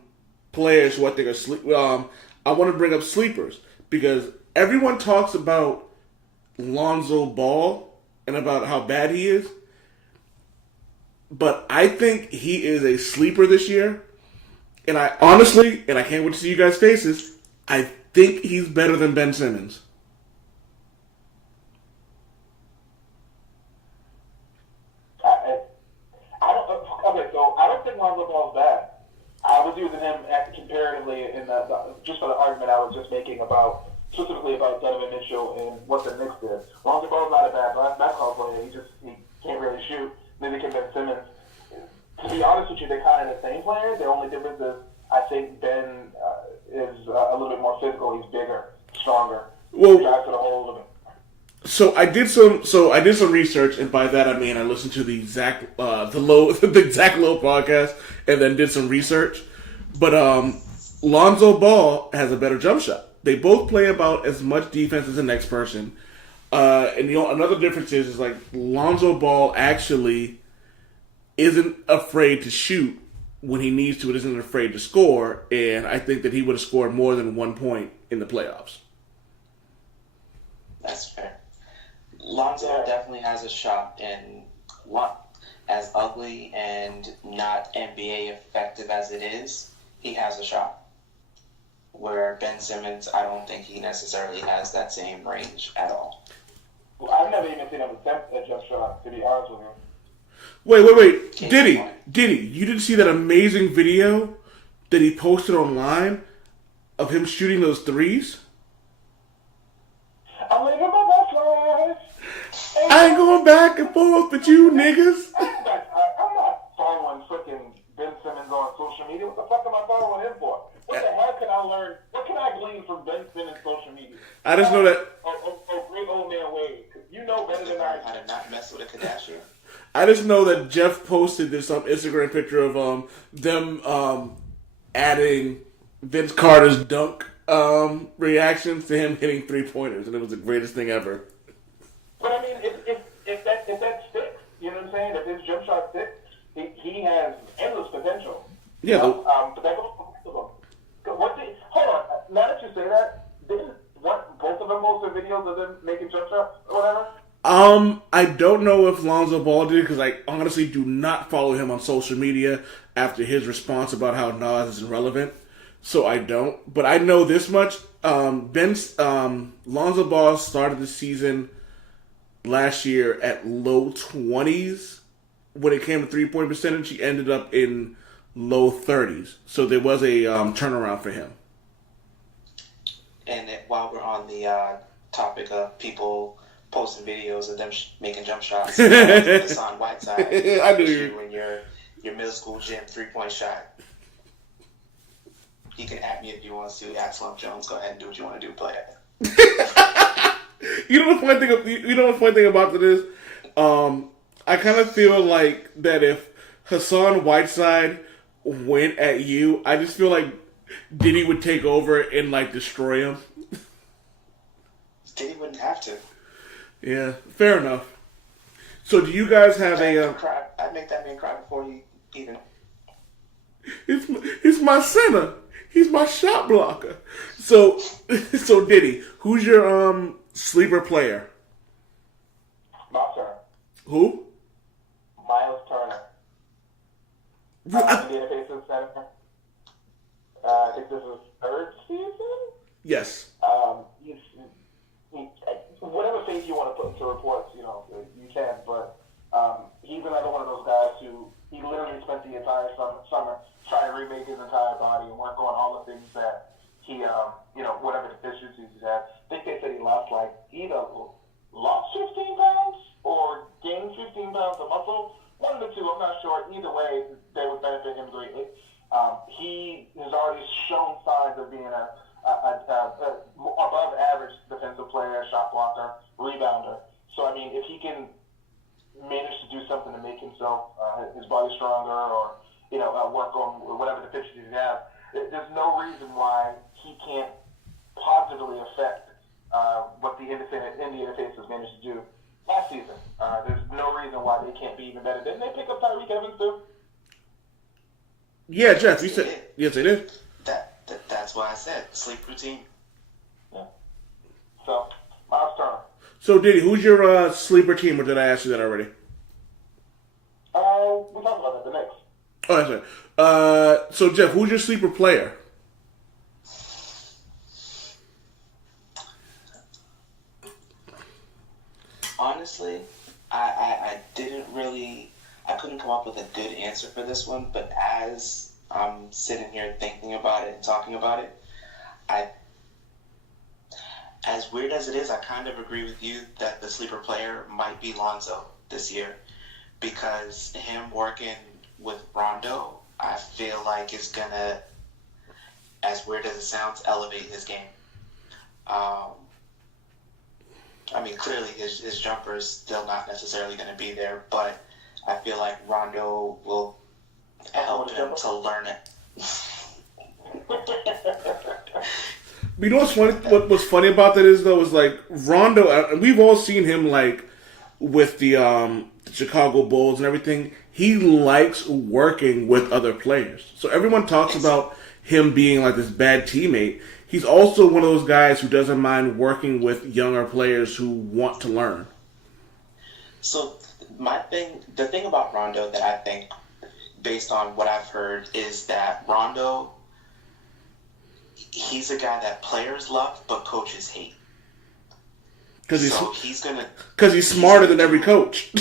players who I think are sleep. I want to bring up sleepers because everyone talks about Lonzo Ball and about how bad he is, but I think he is a sleeper this year. And I honestly, and I can't wait to see you guys' faces, I think he's better than Ben Simmons. I don't think Lonzo Ball's bad. I was using him comparatively in just for the argument I was just making specifically about Donovan Mitchell and what the Knicks did. Lonzo Ball's not a bad basketball player. He can't really shoot. Neither can Ben Simmons. To be honest with you, they're kind of the same player. The only difference is I think Ben is a little bit more physical. He's bigger, stronger. Well, he drives to the hole a little bit. So I did some research, and by that I mean I listened to the Zach Lowe podcast, and then did some research. But Lonzo Ball has a better jump shot. They both play about as much defense as the next person. And another difference is like Lonzo Ball actually isn't afraid to shoot when he needs to. It isn't afraid to score, and I think that he would have scored more than 1 point in the playoffs. That's fair. Lonzo definitely has a shot, and as ugly and not NBA effective as it is, he has a shot. Where Ben Simmons, I don't think he necessarily has that same range at all. Well, I've never even seen him attempt a jump shot, to be honest with you. Wait. Diddy, you didn't see that amazing video that he posted online of him shooting those threes? I'm living my best life. I ain't going back and forth with you niggas. I'm not following freaking Ben Simmons on social media. What the fuck am I following him for? What the hell can I learn? What can I glean from Ben Simmons' social media? I just know that. Oh, great old man Wade. You know better than I do. How to not mess with a Kardashian. I just know that Jeff posted this Instagram picture of them adding Vince Carter's dunk reactions to him hitting 3-pointers, and it was the greatest thing ever. But I mean, if that sticks, you know what I'm saying? If his jump shot sticks, he has endless potential. Yeah. But that goes for both of them. Hold on. Now that you say that, didn't both of them post their videos of them making jump shots or whatever? I don't know if Lonzo Ball did because I honestly do not follow him on social media after his response about how Nas is irrelevant. So I don't. But I know this much. Lonzo Ball started the season last year at low 20s. When it came to 3-point percentage, he ended up in low 30s. So there was a turnaround for him. And while we're on the topic of people posting videos of them making jump shots, Hassan Whiteside, I knew you in your middle school gym 3-point shot. You can at me if you want to. At Slump Jones, go ahead and do what you want to do. Play it. You know the funny thing about this? I kind of feel like that if Hassan Whiteside went at you, I just feel like Diddy would take over and like destroy him. Diddy wouldn't have to. Yeah, fair enough. So do you guys have I'd make that man cry before he even. He's my center. He's my shot blocker. So Diddy, who's your sleeper player? My turn. Who? Miles Turner. Indiana Pacers center. I think this is his third season. Yes. Whatever things you want to put into reports, you can. But he's another one of those guys who he literally spent the entire summer trying to remake his entire body and work on all the things that he, whatever deficiencies he had. I think they said he lost either lost 15 pounds or gained 15 pounds of muscle. One of the two, I'm not sure. Either way, they would benefit him greatly. He has already shown signs of being a above average defensive player, shot blocker, rebounder. So, I mean, if he can manage to do something to make himself, his body stronger or, work on whatever deficiencies he has, there's no reason why he can't positively affect what the Indiana Pacers managed to do last season. There's no reason why they can't be even better. Didn't they pick up Tyreek Evans too? Yeah, Jeff, you said yes, they did. That's why I said sleeper team. Yeah. So, Miles Turner. So, Diddy, who's your sleeper team, or did I ask you that already? We talked about that, the Knicks. Oh, that's right. So, Jeff, who's your sleeper player? Honestly, I couldn't come up with a good answer for this one, but as I'm sitting here thinking about it and talking about it, as weird as it is, I kind of agree with you that the sleeper player might be Lonzo this year, because him working with Rondo, I feel like is gonna, as weird as it sounds, elevate his game. I mean, clearly his jumper is still not necessarily going to be there, but I feel like Rondo will help him to learn it. You know what's funny? What's funny about that is though is Rondo. We've all seen him with the Chicago Bulls and everything. He likes working with other players. So everyone talks about him being like this bad teammate. He's also one of those guys who doesn't mind working with younger players who want to learn. So the thing about Rondo that I think, based on what I've heard, is that Rondo, he's a guy that players love but coaches hate. Because he's smarter than every coach.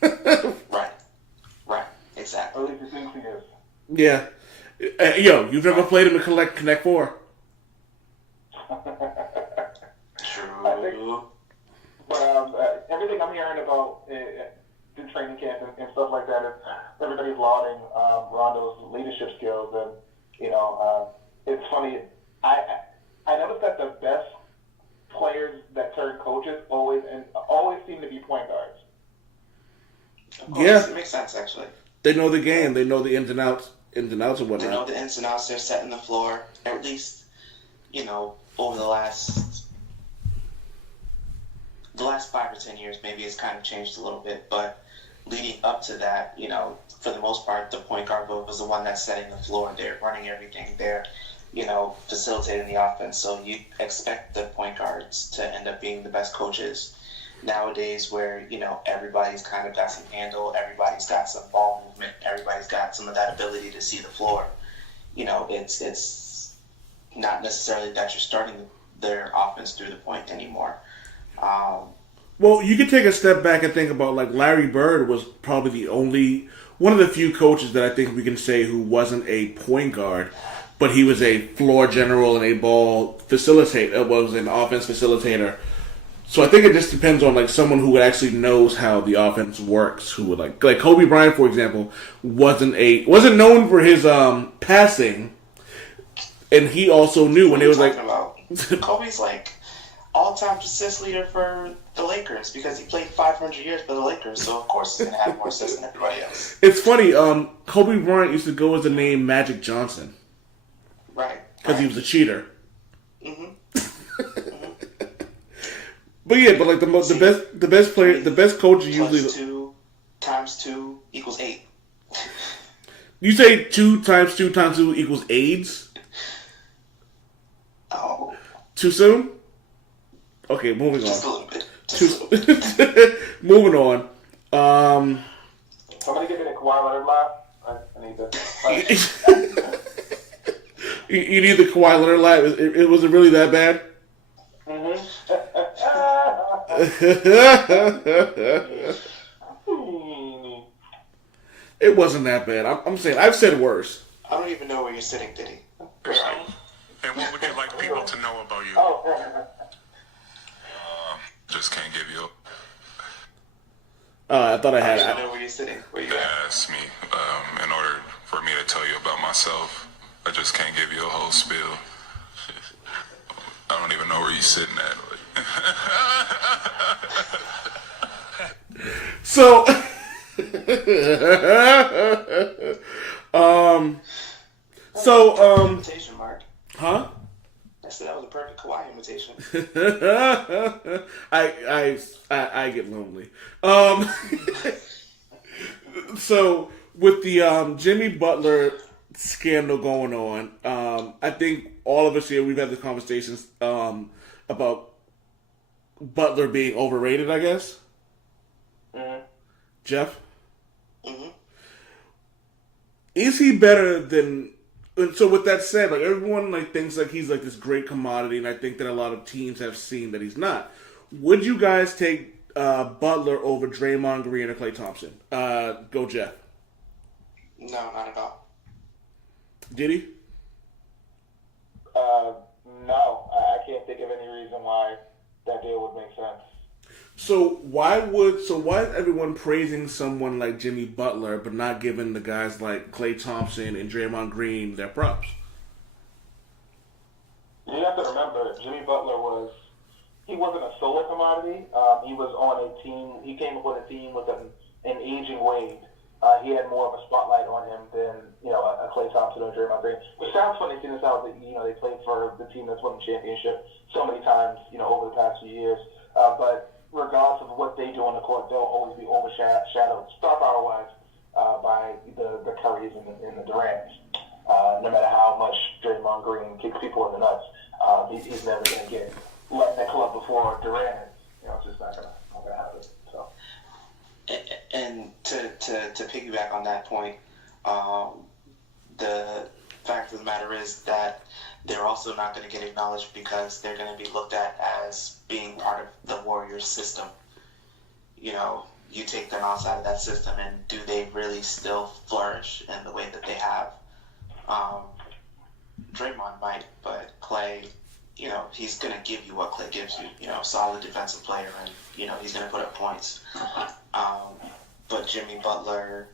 Right, exactly. At least he thinks he is. Yeah. You've never played him in Connect 4. True. I think, but everything I'm hearing about the training camp and stuff like that is everybody's lauding Rondo's leadership skills, and it's funny. I noticed that the best players that turn coaches always seem to be point guards. Yeah, it makes sense actually. They know the game. They know the ins and outs and whatnot. They know the ins and outs. They're setting the floor, at least over the last 5 or 10 years. Maybe it's kind of changed a little bit, but leading up to that, for the most part, the point guard was the one that's setting the floor. They're running everything. They're facilitating the offense. So you expect the point guards to end up being the best coaches nowadays, where everybody's kind of got some handle, everybody's got some ball movement, everybody's got some of that ability to see the floor. It's not necessarily that you're starting their offense through the point anymore. Well, you could take a step back and think about Larry Bird was probably one of the few coaches that I think we can say who wasn't a point guard, but he was a floor general and a ball facilitator. Was an offense facilitator. So I think it just depends on someone who actually knows how the offense works. Who would like Kobe Bryant, for example, wasn't known for his passing, and he also knew when they was Kobe's all-time assist leader for the Lakers because he played 500 years for the Lakers, so of course he's gonna have more assists than everybody else. It's funny. Kobe Bryant used to go as the name Magic Johnson, right? Because he was a cheater. Mm-hmm. But yeah, the best player, the best coach usually 2 times 2 equals 8. You say 2 times 2 times 2 equals AIDS? Oh. Too soon? Okay, moving Just on. a little bit. Moving on. Somebody give me the Kawhi Leonard laugh. I need this. You need the Kawhi Leonard laugh. Was it really that bad? It wasn't that bad. I'm saying I've said worse. I don't even know where you're sitting, Diddy. And what would you like people to know about you? Just can't give you. I thought I had. I don't know where you're sitting. Where you at? Ask me in order for me to tell you about myself. I just can't give you a whole spiel. I don't even know where you're sitting at. So, Imitation, Mark. huh? I said that was a perfect Kawhi imitation. I get lonely. So with the Jimmy Butler scandal going on, I think all of us here we've had the conversations about Butler being overrated. I guess. Jeff, is he better than? And so with that said, like everyone like thinks like he's like this great commodity, and I think that a lot of teams have seen that he's not. Would you guys take Butler over Draymond Green or Klay Thompson? Go Jeff. No, not at all. Did he? No, I can't think of any reason why that deal would make sense. So why is everyone praising someone like Jimmy Butler but not giving the guys like Klay Thompson and Draymond Green their props? You have to remember, Jimmy Butler he wasn't a solo commodity. He was on a team. He came up with a team with an aging Wade. He had more of a spotlight on him than a Klay Thompson or Draymond Green. Which sounds funny, seeing as how they played for the team that's won the championship so many times over the past few years. But regardless of what they do on the court, they'll always be overshadowed, star power wise, by the Currys and the Durants. No matter how much Draymond Green kicks people in the nuts, he's never going to get let in the club before Durant. It's just not gonna happen. So. And to piggyback on that point, the fact of the matter is that they're also not going to get acknowledged because they're going to be looked at as being part of the Warriors system. You take them outside of that system, and do they really still flourish in the way that they have? Draymond might, but Klay, he's going to give you what Klay gives you. Solid defensive player, and he's going to put up points. But Jimmy Butler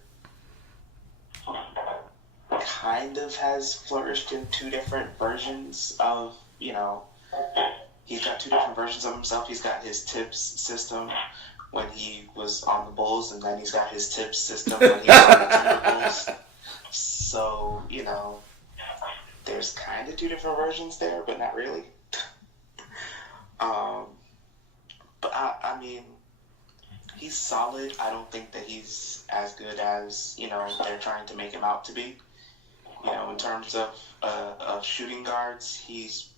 kind of has flourished in two different versions of, he's got two different versions of himself. He's got his tips system when he was on the Bulls, and then he's got his tips system when he was on the Timberwolves. So, there's kind of two different versions there, but not really. But I mean, he's solid. I don't think that he's as good as, they're trying to make him out to be. In terms of shooting guards, he's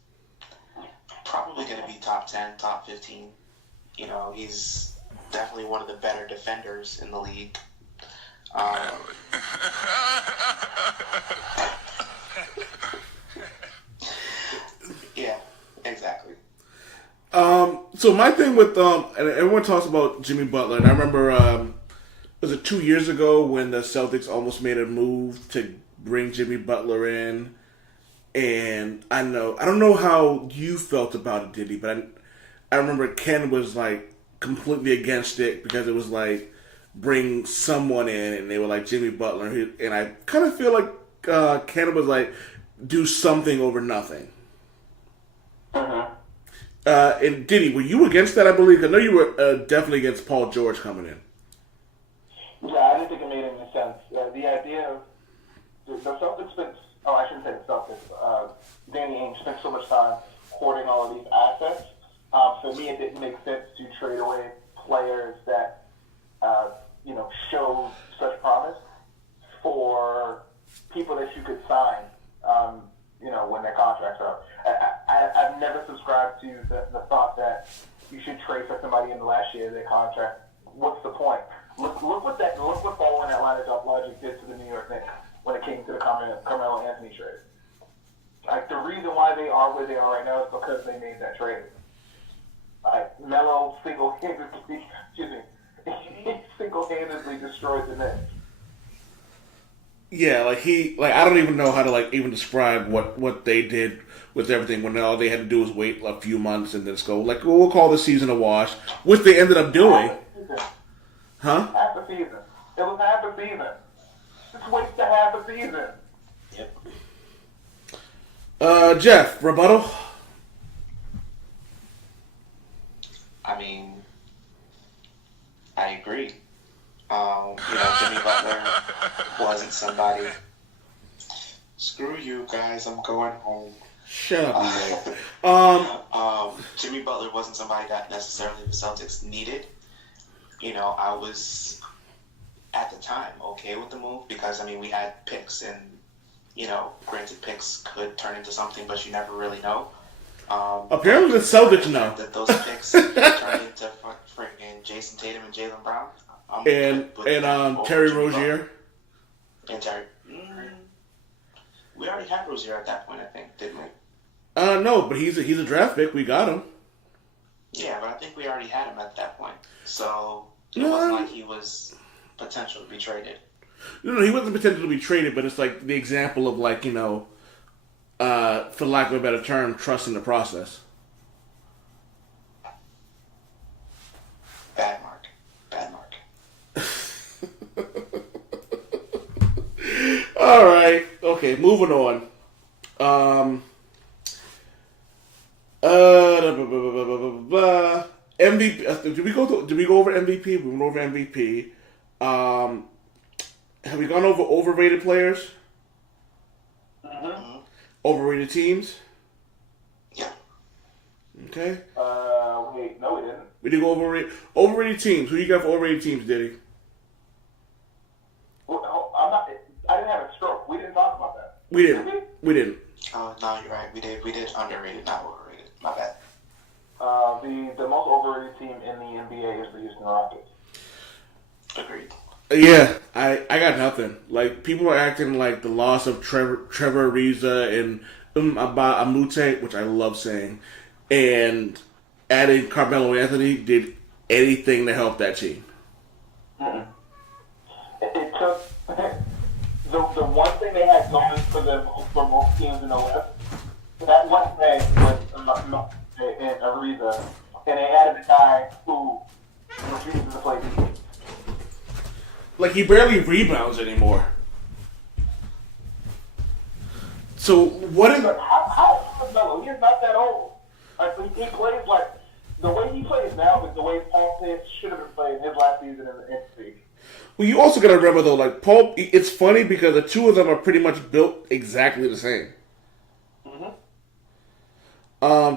probably going to be top 10, top 15. He's definitely one of the better defenders in the league. Yeah, exactly. So my thing with and everyone talks about Jimmy Butler, and I remember was it 2 years ago when the Celtics almost made a move to bring Jimmy Butler in, and I don't know how you felt about it, Diddy, but I remember Ken was like completely against it because it was like bring someone in, and they were like Jimmy Butler, and I kind of feel like Ken was like do something over nothing. And Diddy, were you against that? I believe I know you were definitely against Paul George coming in. Yeah, I didn't think it made any sense. The idea of the Celtics I shouldn't say the Celtics. Danny Ainge spent so much time hoarding all of these assets. For me, it didn't make sense to trade away players that show such promise for people that you could sign. When their contracts are up. I've never subscribed to the thought that you should trade for somebody in the last year of their contract. What's the point? Look what following Atlanta Logic did to the New York Knicks. when it came to the Carmelo Anthony trade. Like, the reason why they are where they are right now is because they made that trade. Like, Melo single-handedly, he single-handedly destroyed the Nets. Yeah, I don't even know how to even describe what they did with everything when all they had to do was wait a few months and then just go we'll call the season a wash, which they ended up doing. Huh? Half the season. It was half the season. Just wait to half the season. Yep. Jeff, rebuttal? I mean, I agree. Jimmy Butler wasn't somebody. Screw you guys, I'm going home. Shut up, Jimmy Butler wasn't somebody that necessarily the Celtics needed. I was at the time okay with the move because we had picks and granted picks could turn into something, but you never really know. Apparently the Celtics know that those picks turned into freaking Jason Tatum and Jaylen Brown. And Terry Rozier. And Terry. We already had Rozier at that point, I think, didn't we? No, but he's a draft pick. We got him. Yeah, but I think we already had him at that point. So it wasn't like he was potential to be traded. No, he wasn't potential to be traded, but it's like the example of for lack of a better term, trust in the process. Bad mark. All right. Okay, moving on. MVP. Did we go over MVP? We went over MVP. Have we gone over overrated players? Mm-hmm. Overrated teams? Yeah. Okay. Wait, no, we didn't. We did go overrated teams. Who you got for overrated teams, Diddy? Well, I didn't have a stroke. We didn't talk about that. We didn't. Oh, no, you're right. We did underrated, not overrated. My bad. The most overrated team in the NBA is the Houston Rockets. Agreed. Yeah, I got nothing. Like, people are acting like the loss of Trevor Ariza and Amute, which I love saying, and adding Carmelo Anthony did anything to help that team. Mm-mm. It took the one thing they had going for them for most teams in the West. That one thing was and Ariza, and they added a guy who refuses to play defense. Like, he barely rebounds anymore. So what is how old is Melo? He's not that old. Like, he plays like the way he plays now is the way Paul Pierce should have been playing his last season in the league. Well, you also got to remember, though, like, Paul, it's funny because the two of them are pretty much built exactly the same. Mm-hmm.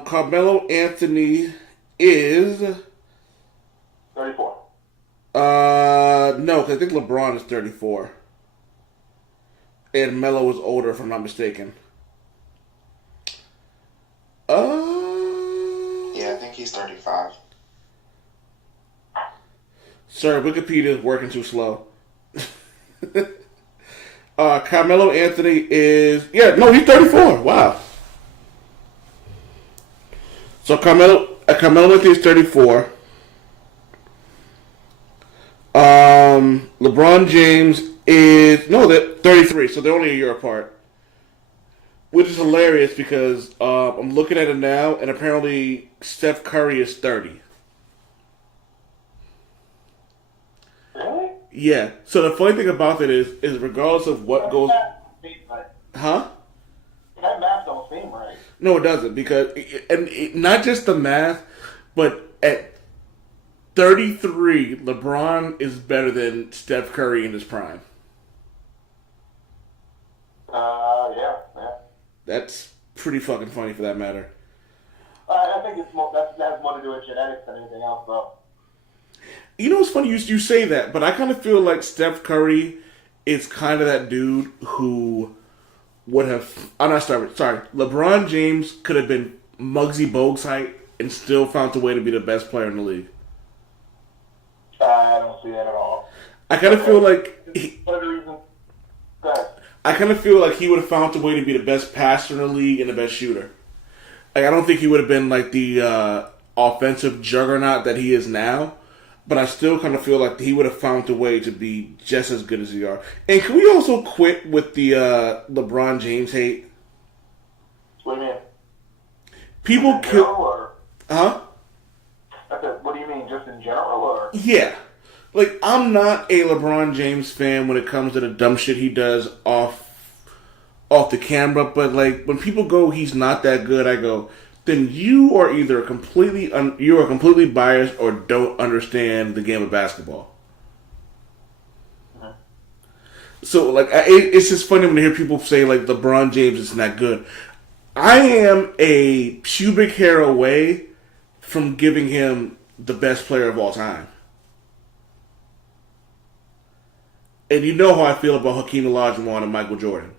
Carmelo Anthony is 34. no, because I think LeBron is 34. And Melo is older, if I'm not mistaken. Yeah, I think he's 35. Sir, Wikipedia is working too slow. Carmelo Anthony is... Yeah, no, he's 34. Wow. So Carmelo Anthony is 34. LeBron James is... No, they're 33, so they're only a year apart. Which is hilarious because I'm looking at it now, and apparently Steph Curry is 30. Really? Yeah. So the funny thing about it is regardless of what goes... Huh? That math don't seem right. No, it doesn't, because... not just the math, but at 33, LeBron is better than Steph Curry in his prime. Yeah. That's pretty fucking funny for that matter. I think it's more, that has more to do with genetics than anything else, though. You know what's funny? You say that, but I kind of feel like Steph Curry is kind of that dude who would have... I'm not sorry. LeBron James could have been Muggsy Bogues height and still found a way to be the best player in the league. I don't see that at all. I kind of feel like... One of the reasons... Go ahead. I kind of feel like he would have found a way to be the best passer in the league and the best shooter. Like, I don't think he would have been like the offensive juggernaut that he is now, but I still kind of feel like he would have found a way to be just as good as he are. And can we also quit with the LeBron James hate? What do you mean? People In kill. general, or Huh? I said, what do you mean, just in general, or? Yeah. Like, I'm not a LeBron James fan when it comes to the dumb shit he does off the camera, but like when people go, he's not that good, I go, then you are either completely biased or don't understand the game of basketball. So like it's just funny when I hear people say like LeBron James is not good. I am a pubic hair away from giving him the best player of all time. And you know how I feel about Hakeem Olajuwon and Michael Jordan.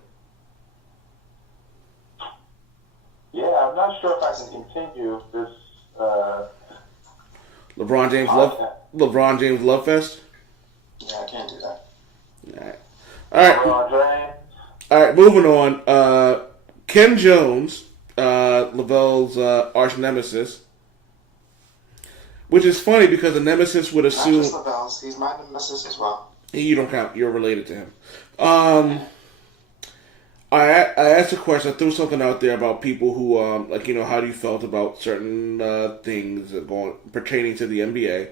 Yeah, I'm not sure if I can continue this. LeBron James love fest. Yeah, I can't do that. All right. Moving on. Ken Jones, Lavelle's arch nemesis, which is funny because the nemesis would assume Not just Lavelle's, he's my nemesis as well. You don't count. You're related to him. I asked a question. I threw something out there about people who, how do you felt about certain things pertaining to the NBA,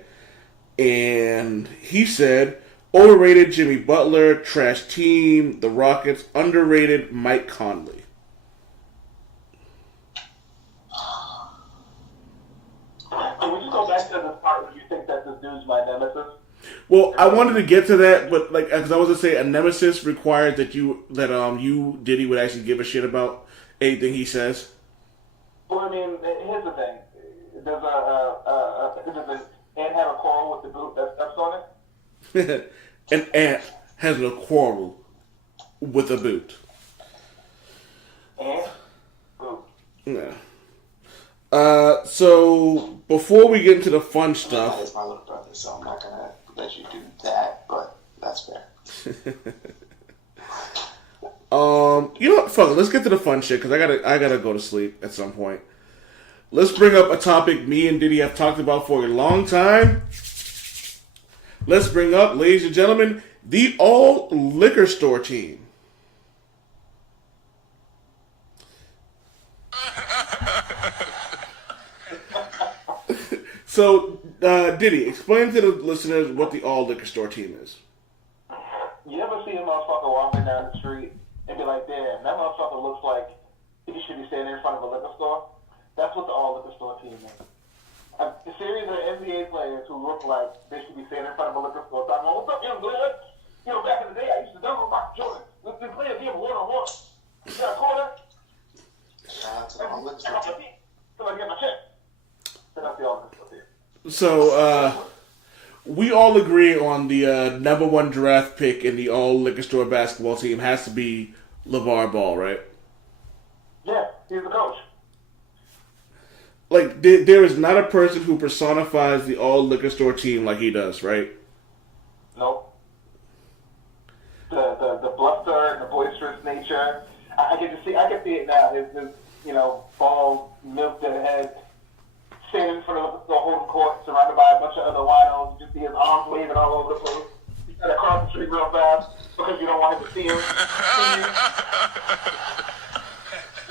and he said overrated Jimmy Butler, trash team, the Rockets, underrated Mike Conley. Can we just go back to the part where you think that this dude's my nemesis? Well, I wanted to get to that, but because I was gonna say a nemesis requires that you Diddy would actually give a shit about anything he says. Well, I mean, here's the thing: does an ant have a quarrel with the boot that steps on it? An ant has a quarrel with a boot. Ant, boot. Yeah. So before we get into the fun stuff, That is my little brother, so I'm not gonna let you do that, but that's fair. you know what? Fuck it. Let's get to the fun shit because I gotta go to sleep at some point. Let's bring up a topic me and Diddy have talked about for a long time. Let's bring up, ladies and gentlemen, the all liquor store team. So, Diddy, explain to the listeners what the all liquor store team is. You ever see a motherfucker walking down the street and be like, damn, that motherfucker looks like he should be standing in front of a liquor store? That's what the all liquor store team is. A series of NBA players who look like they should be standing in front of a liquor store talking about, what's up, young blood? You know, back in the day, I used to double Michael Jordan. Let's play a game of one-on-one. You got a quarter? Shout out to the all liquor store team. So I get my check. So that's the all liquor store team. So, we all agree on the number one draft pick in the all liquor store basketball team has to be LeVar Ball, right? Yeah, he's the coach. Like, there is not a person who personifies the all liquor store team like he does, right? Nope. The bluster and the boisterous nature. I can see it now. His bald, milk dead head, standing in front of the home court, surrounded by a bunch of other winos. Just see his arms waving all over the place. He's got to cross the street real fast because you don't want him to see him.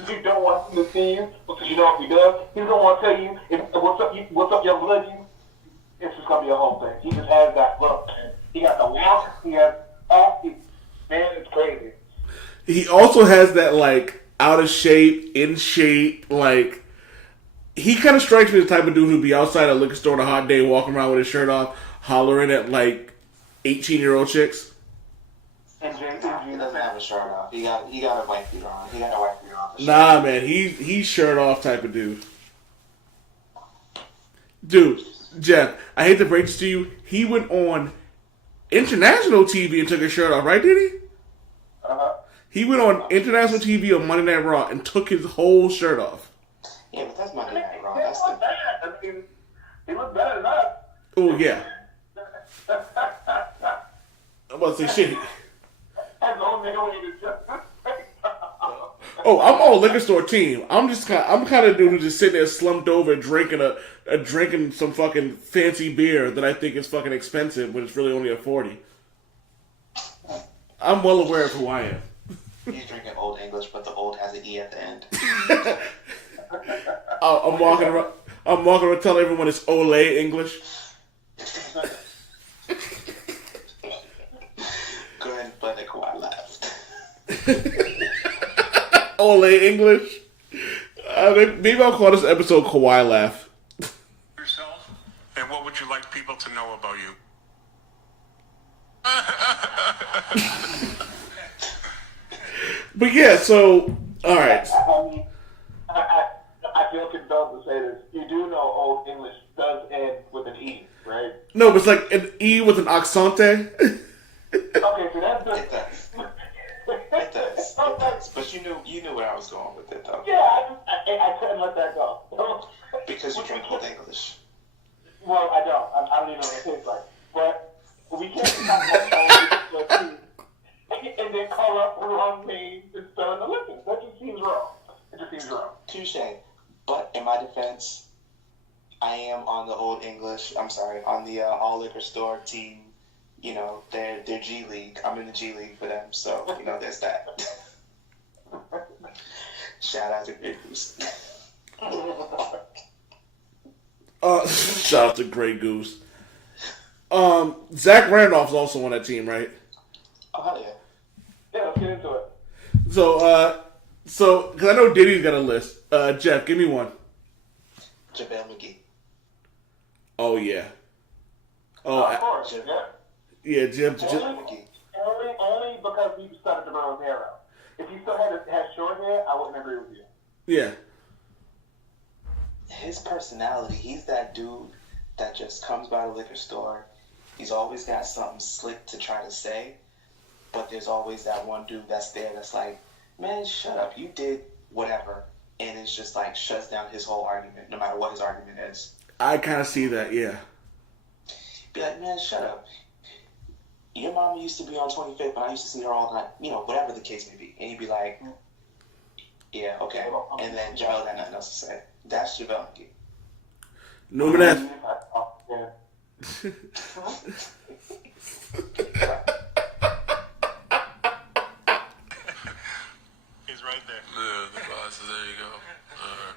You don't want him to see you because you know if he does, he's gonna want to tell you what's up, young blood. It's just gonna be a whole thing. He just has that look, man. He got the walk. He has man, it's crazy. He also has that, like, out of shape, in shape, like, he kind of strikes me as the type of dude who'd be outside a liquor store on a hot day, walking around with his shirt off, hollering at, like, 18-year-old chicks. And he doesn't have a shirt off. He got a white beater on. He got a white beater on. Nah, man, he's shirt off type of dude. Dude, Jeff, I hate to break this to you. He went on international TV and took his shirt off, right, did he? Uh-huh. He went on international TV on Monday Night Raw and took his whole shirt off. Yeah, but that's Monday Night Raw. He That's looked bad. I mean, he looked better than us. Oh, yeah. I'm about to say shit. That's the only nigga we need to just. Oh, I'm all liquor store team. I'm kind of dude who's just sitting there slumped over drinking drinking some fucking fancy beer that I think is fucking expensive, but it's really only a 40. I'm well aware of who I am. He's drinking Old English, but the old has an E at the end. I'm walking around. I'm walking around telling everyone it's Olay English. Go ahead and play the Kawhi laugh. Olay English. Maybe I'll call this episode Kawhi Laugh. Yourself? And what would you like people to know about you? But yeah, so all right. I mean, I feel compelled to say this. You do know Old English does end with an E, right? No, but it's like an E with an accente. Okay, so that's It does. It does. It does. But you knew where I was going with it, though. Yeah, I couldn't let that go. Because you drink Old English. Well, I don't. I don't even know what it tastes like. But we can't talk about Old and then call up the wrong name and spell the liquor. That just seems wrong. It just seems wrong. Touche. But in my defense, I am on the Old English. I'm sorry, on the all liquor store team. You know, they're G League. I'm in the G League for them, so you know, there's that. Shout out to Big Goose. Shout out to Grey Goose. Zach Randolph's also on that team, right? Oh hell yeah. Yeah, let's get into it. So because I know Diddy's got a list. Jeff, give me one. JaVale McGee. Oh yeah. Oh Of course, yeah. yeah, Jeff. JaVale McGee. Only because he started to grow his hair out. If he still had short hair, I wouldn't agree with you. Yeah. His personality, he's that dude that just comes by the liquor store. He's always got something slick to try to say, but there's always that one dude that's there that's like, man, shut up, you did whatever. And it's just like shuts down his whole argument, no matter what his argument is. I kind of see that, yeah. Be like, man, shut up. Your mama used to be on 25th, but I used to see her all the time. You know, whatever the case may be. And he'd be like, yeah, okay. And then JaVale had nothing else to say. That's JaVale McGee. No, but that's... He's right there. Yeah, the boss, there you go.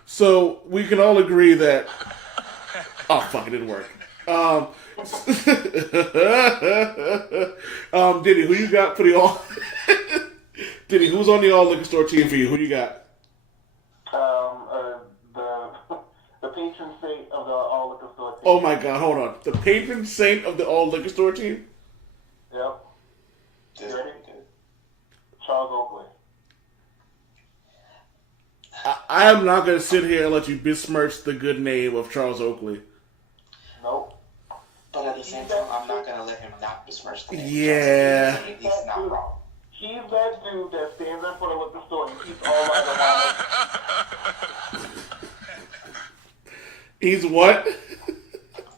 So we can all agree that. Oh fuck! It didn't work. Diddy, who you got for the all? Diddy, who's on the all liquor store team for you? Who you got? The patron saint of the all liquor store team. Oh my god! Hold on. The patron saint of the all liquor store team. Yep. This ready? is good. Charles Oakley. I am not going to sit here and let you besmirch the good name of Charles Oakley. Nope. But at the same time, I'm not going to let him not besmirch the name. Yeah. I mean, he's not wrong. He's that dude that stands in front of the liquor store and keeps all like the wine. He's what?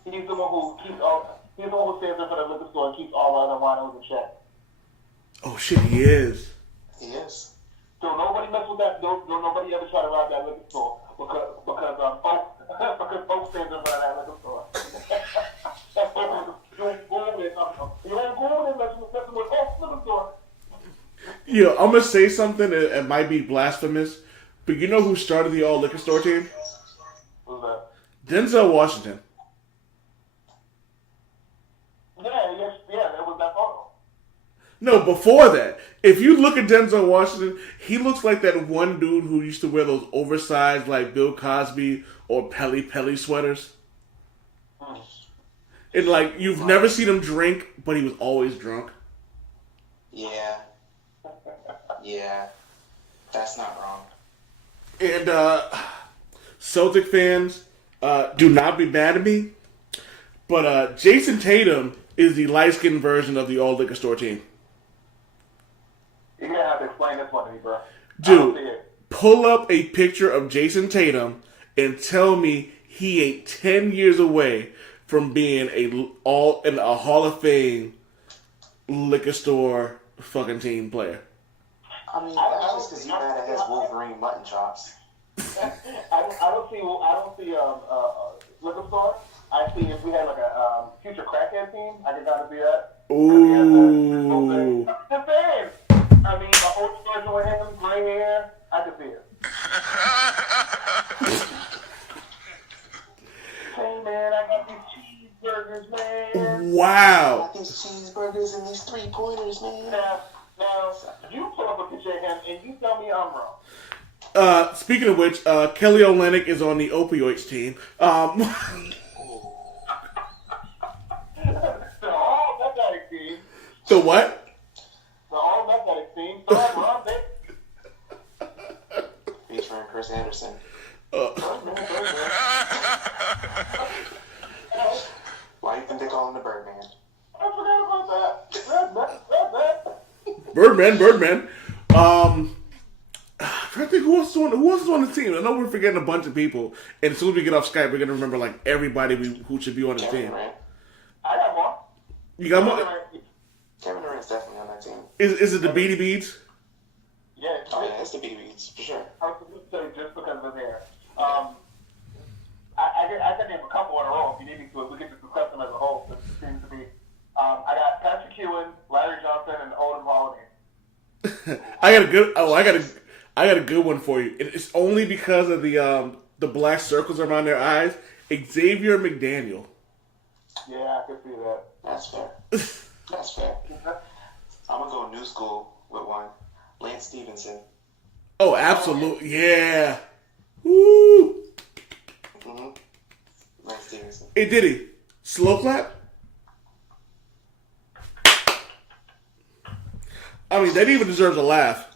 He's the one who keeps all. He's the one who stands in front of the liquor store and keeps all other winos in check. Oh shit, he is. He is. So nobody mess with that. Don't nobody ever try to rob that liquor store because folks stands in front of that liquor store. You ain't going there messing with folks liquor store. Yeah, I'm gonna say something that it might be blasphemous, but you know who started the all liquor store team? Who's that? Denzel Washington. Yeah, that was that photo. No, before that, if you look at Denzel Washington, he looks like that one dude who used to wear those oversized, like Bill Cosby or Pelly sweaters. And like, you've never seen him drink, but he was always drunk. Yeah. Yeah. That's not wrong. And Celtic fans, do not be mad at me, but Jason Tatum is the light-skinned version of the all liquor store team. You're gonna have to explain this one to me, bro. Dude, pull up a picture of Jason Tatum and tell me he ain't 10 years away from being a Hall of Fame liquor store fucking team player. I mean, that's just because you're mad at his Wolverine mutton chops. I don't see liquor store. I see if we had like a future crackhead team, I could kind of see that. Ooh. Just saying. I mean, my old version with him, gray hair, I could see it. Hey man, I got these cheeseburgers, man. Wow. I got these cheeseburgers and these 3-pointers, man. Now, you pull up a picture of him and you tell me I'm wrong. Speaking of which, Kelly Olynyk is on the opioids team. The all magnetic team. The what? The all magnetic team. So I'm wrong, babe. Featuring Chris Anderson. Why you think they call him the Birdman? I forgot about that. Birdman. I'm trying to think who else is on the team. I know we're forgetting a bunch of people, and as soon as we get off Skype, we're gonna remember like everybody who should be on the team. Durant. I got more. You got more? Kevin Durant's definitely on that team. Is it the Beanie Beads? Yeah. Oh yeah, it's the BBs for sure. I was going to say just because of there. I can name a couple in a row if you need me to. We can just discuss them as a whole. It seems to be. I got Patrick Ewing, Larry Johnson, and Odom Holiday. I got a good one for you. It's only because of the black circles around their eyes. Xavier McDaniel. Yeah, I can see that. That's fair. That's fair. I'm gonna go new school with one. Lance Stevenson. Oh, absolutely, yeah. Woo! Mm-hmm. Lance Stevenson. Hey, did he? Slow clap? I mean, that even deserves a laugh.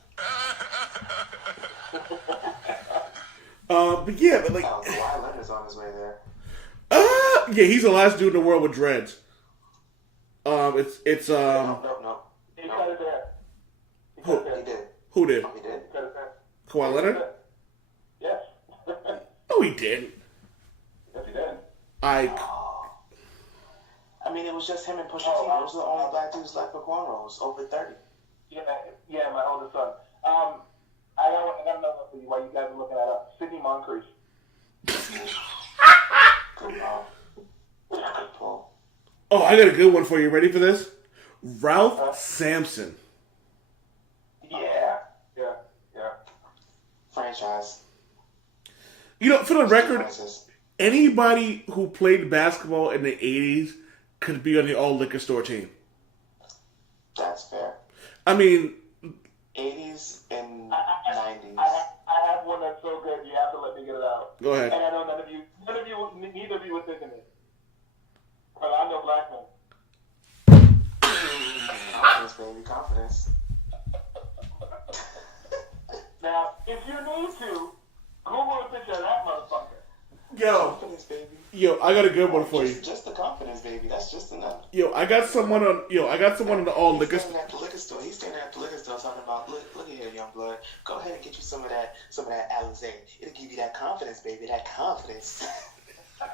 But yeah, but like, Kawhi Leonard's on his way there. yeah, he's the last dude in the world with dreads. No. He cut it there. He did. Who did? Oh, he did. He cut it there. Kawhi Leonard? Yes. No, he didn't. Yes, he did. I mean, it was just him and Pusha T. Those were the only black dudes left with cornrows over 30. Yeah, my oldest son. I got another one for you while you guys are looking that up. Sidney Moncrief. Good pull. Oh, I got a good one for you. Ready for this? Ralph Sampson. Yeah. Franchise. You know, for the record, Franchise. anybody who played basketball in the 80s could be on the all liquor store team. That's fair. I mean, 80s and 90s. I have one that's so good, you have to let me get it out. Go ahead. And I know neither of you were thinking it. But I know black men. Confidence, baby, confidence. Now, if you need to, Google a picture of that motherfucker. Confidence, baby. Yo, I got a good one for you. Just the confidence, baby. That's just enough. Yo, I got someone in the all liquor He's store. standing at the liquor store. He's standing at the liquor store talking about, look at here, young blood. Go ahead and get you some of that Alizé. It'll give you that confidence, baby. That confidence. And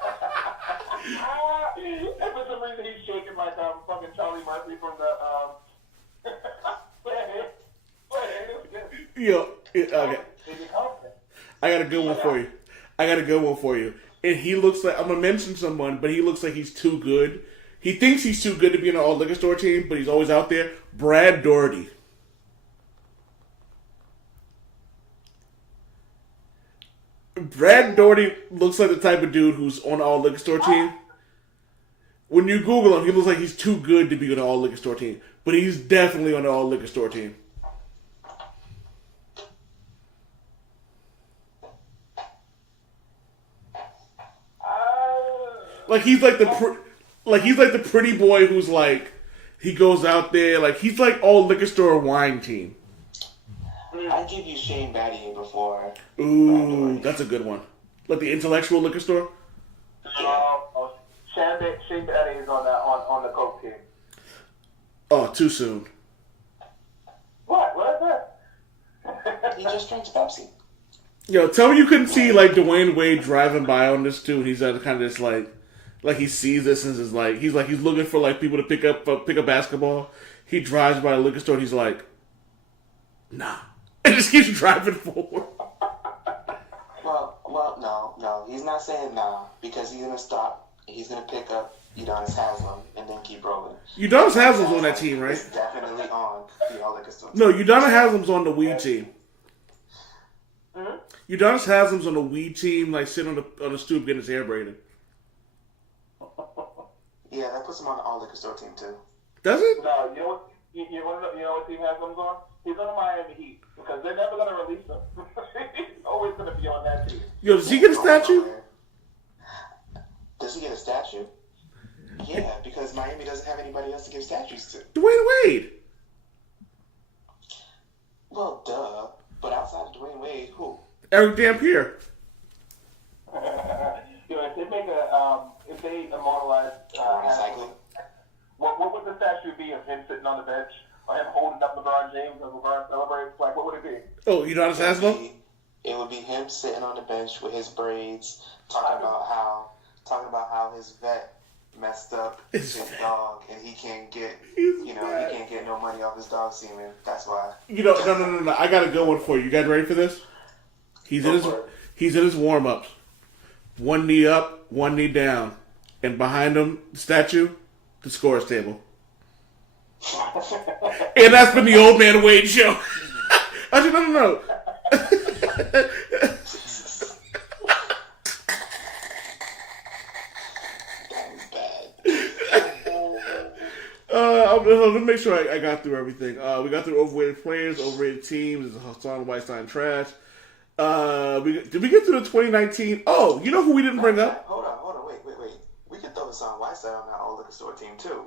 for some reason, he's shaking like fucking Charlie Murphy from the Yo, okay. I got a good one for you. And he looks like, I'm gonna mention someone, but he looks like he's too good. He thinks he's too good to be in an all liquor store team, but he's always out there. Brad Doherty. Brad Doherty looks like the type of dude who's on an all liquor store team. When you Google him, he looks like he's too good to be on an all liquor store team, but he's definitely on an all liquor store team. Like he's like the pretty boy who's like he goes out there like he's like all liquor store wine team. I'd give you Shane Battier before. Ooh, that's a good one. Like the intellectual liquor store. Shane Battier is on the Coke team. Oh, too soon. What? What is that? He just drinks Pepsi. Yo, tell me you couldn't see like Dwayne Wade driving by on this too, and he's kind of just like he sees this and is like he's looking for like people to pick up basketball. He drives by a liquor store and he's like, nah. and just keeps driving forward. Well, no. He's not saying nah because he's gonna stop. He's gonna pick up Udonis Haslam and then keep rolling. Udonis Haslam's on that team, right? It's definitely on the All Liquor Store. No, Udonis Haslam's on the weed team. Hmm? Udonis Haslam's on the weed team, like sitting on the stoop getting his hair braided. Yeah, that puts him on the All Liquor Store team too. Does it? No, you know what team Haslam's on? He's on the Miami Heat because they're never gonna release him. He's always gonna be on that team. Yo, does he get a statue? Does he get a statue? Yeah, because Miami doesn't have anybody else to give statues to. Dwayne Wade. Well, duh. But outside of Dwayne Wade, who? Eric Dampier. If they make if they immortalize Recycling. what would the statue be of him sitting on the bench or him holding up LeBron James as LeBron celebrates? Like, what would it be? Oh, Udonis Haslam? It would be him sitting on the bench with his braids, talking about how his vet messed up his dog and he can't get he can't get no money off his dog semen. That's why. No. I got a good one for you. You guys ready for this? He's in his warm ups. One knee up, one knee down, and behind him, the statue, the scores table. And that's been the Old Man Wade show. I said, no. Let me make sure I got through everything. We got through overrated players, overrated teams. Hassan Whiteside trash. Did we get to the 2019? Oh, you know who we didn't bring up? Hold on, wait. We could throw Hassan Whiteside on that All Liquor Store team too.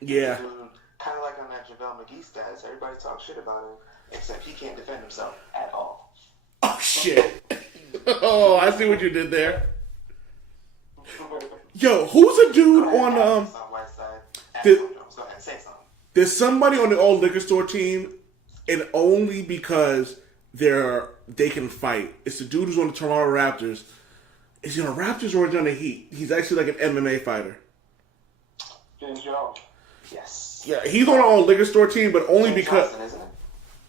Yeah. Kind of like on that JaVale McGee stats. Everybody talks shit about him, except he can't defend himself at all. Oh shit! Oh, I see what you did there. Yo, who's a dude on Hassan Whiteside. Go ahead, say something. There's somebody on the All Liquor Store team, and only because they can fight. It's the dude who's on the Toronto Raptors. Is he on the Raptors or is he on the Heat? He's actually like an MMA fighter. James Jones. Yes. Yeah, he's on the All Liquor Store team, but only James because Johnson, isn't it?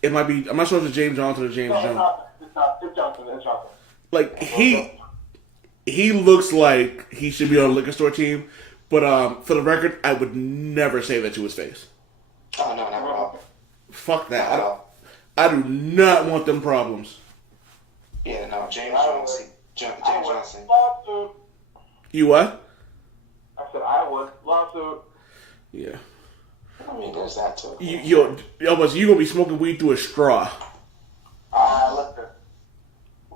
it might be. I'm not sure if it's James Johnson or James No, Jones. it's Johnson. It's Johnson. Like he looks like he should be on a liquor store team, but for the record, I would never say that to his face. Oh no, not at all. Fuck Not at that. all. I do not want them problems. Yeah, no, James Johnson. James Johnson. Lawsuit. You what? I said I would. Lawsuit. Yeah. I mean, there's that too. You gonna be smoking weed through a straw?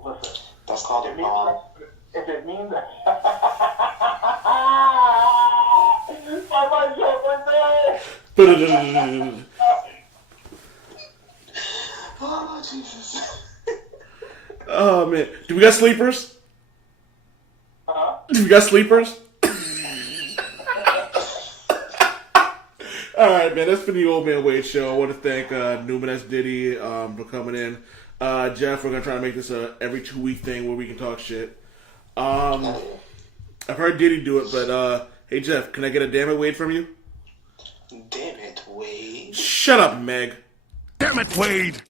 Listen. That's called a bomb. If it means that. I might joke right there. Oh, Jesus. Oh man, do we got sleepers? Huh? Do we got sleepers? All right, man. That's been the Old Man Wade show. I want to thank Newman S. Diddy for coming in. Jeff, we're gonna try to make this a every 2-week thing where we can talk shit. I've heard Diddy do it, but hey Jeff, can I get a damn it Wade from you? Damn it, Wade. Shut up, Meg. Damn it, Wade!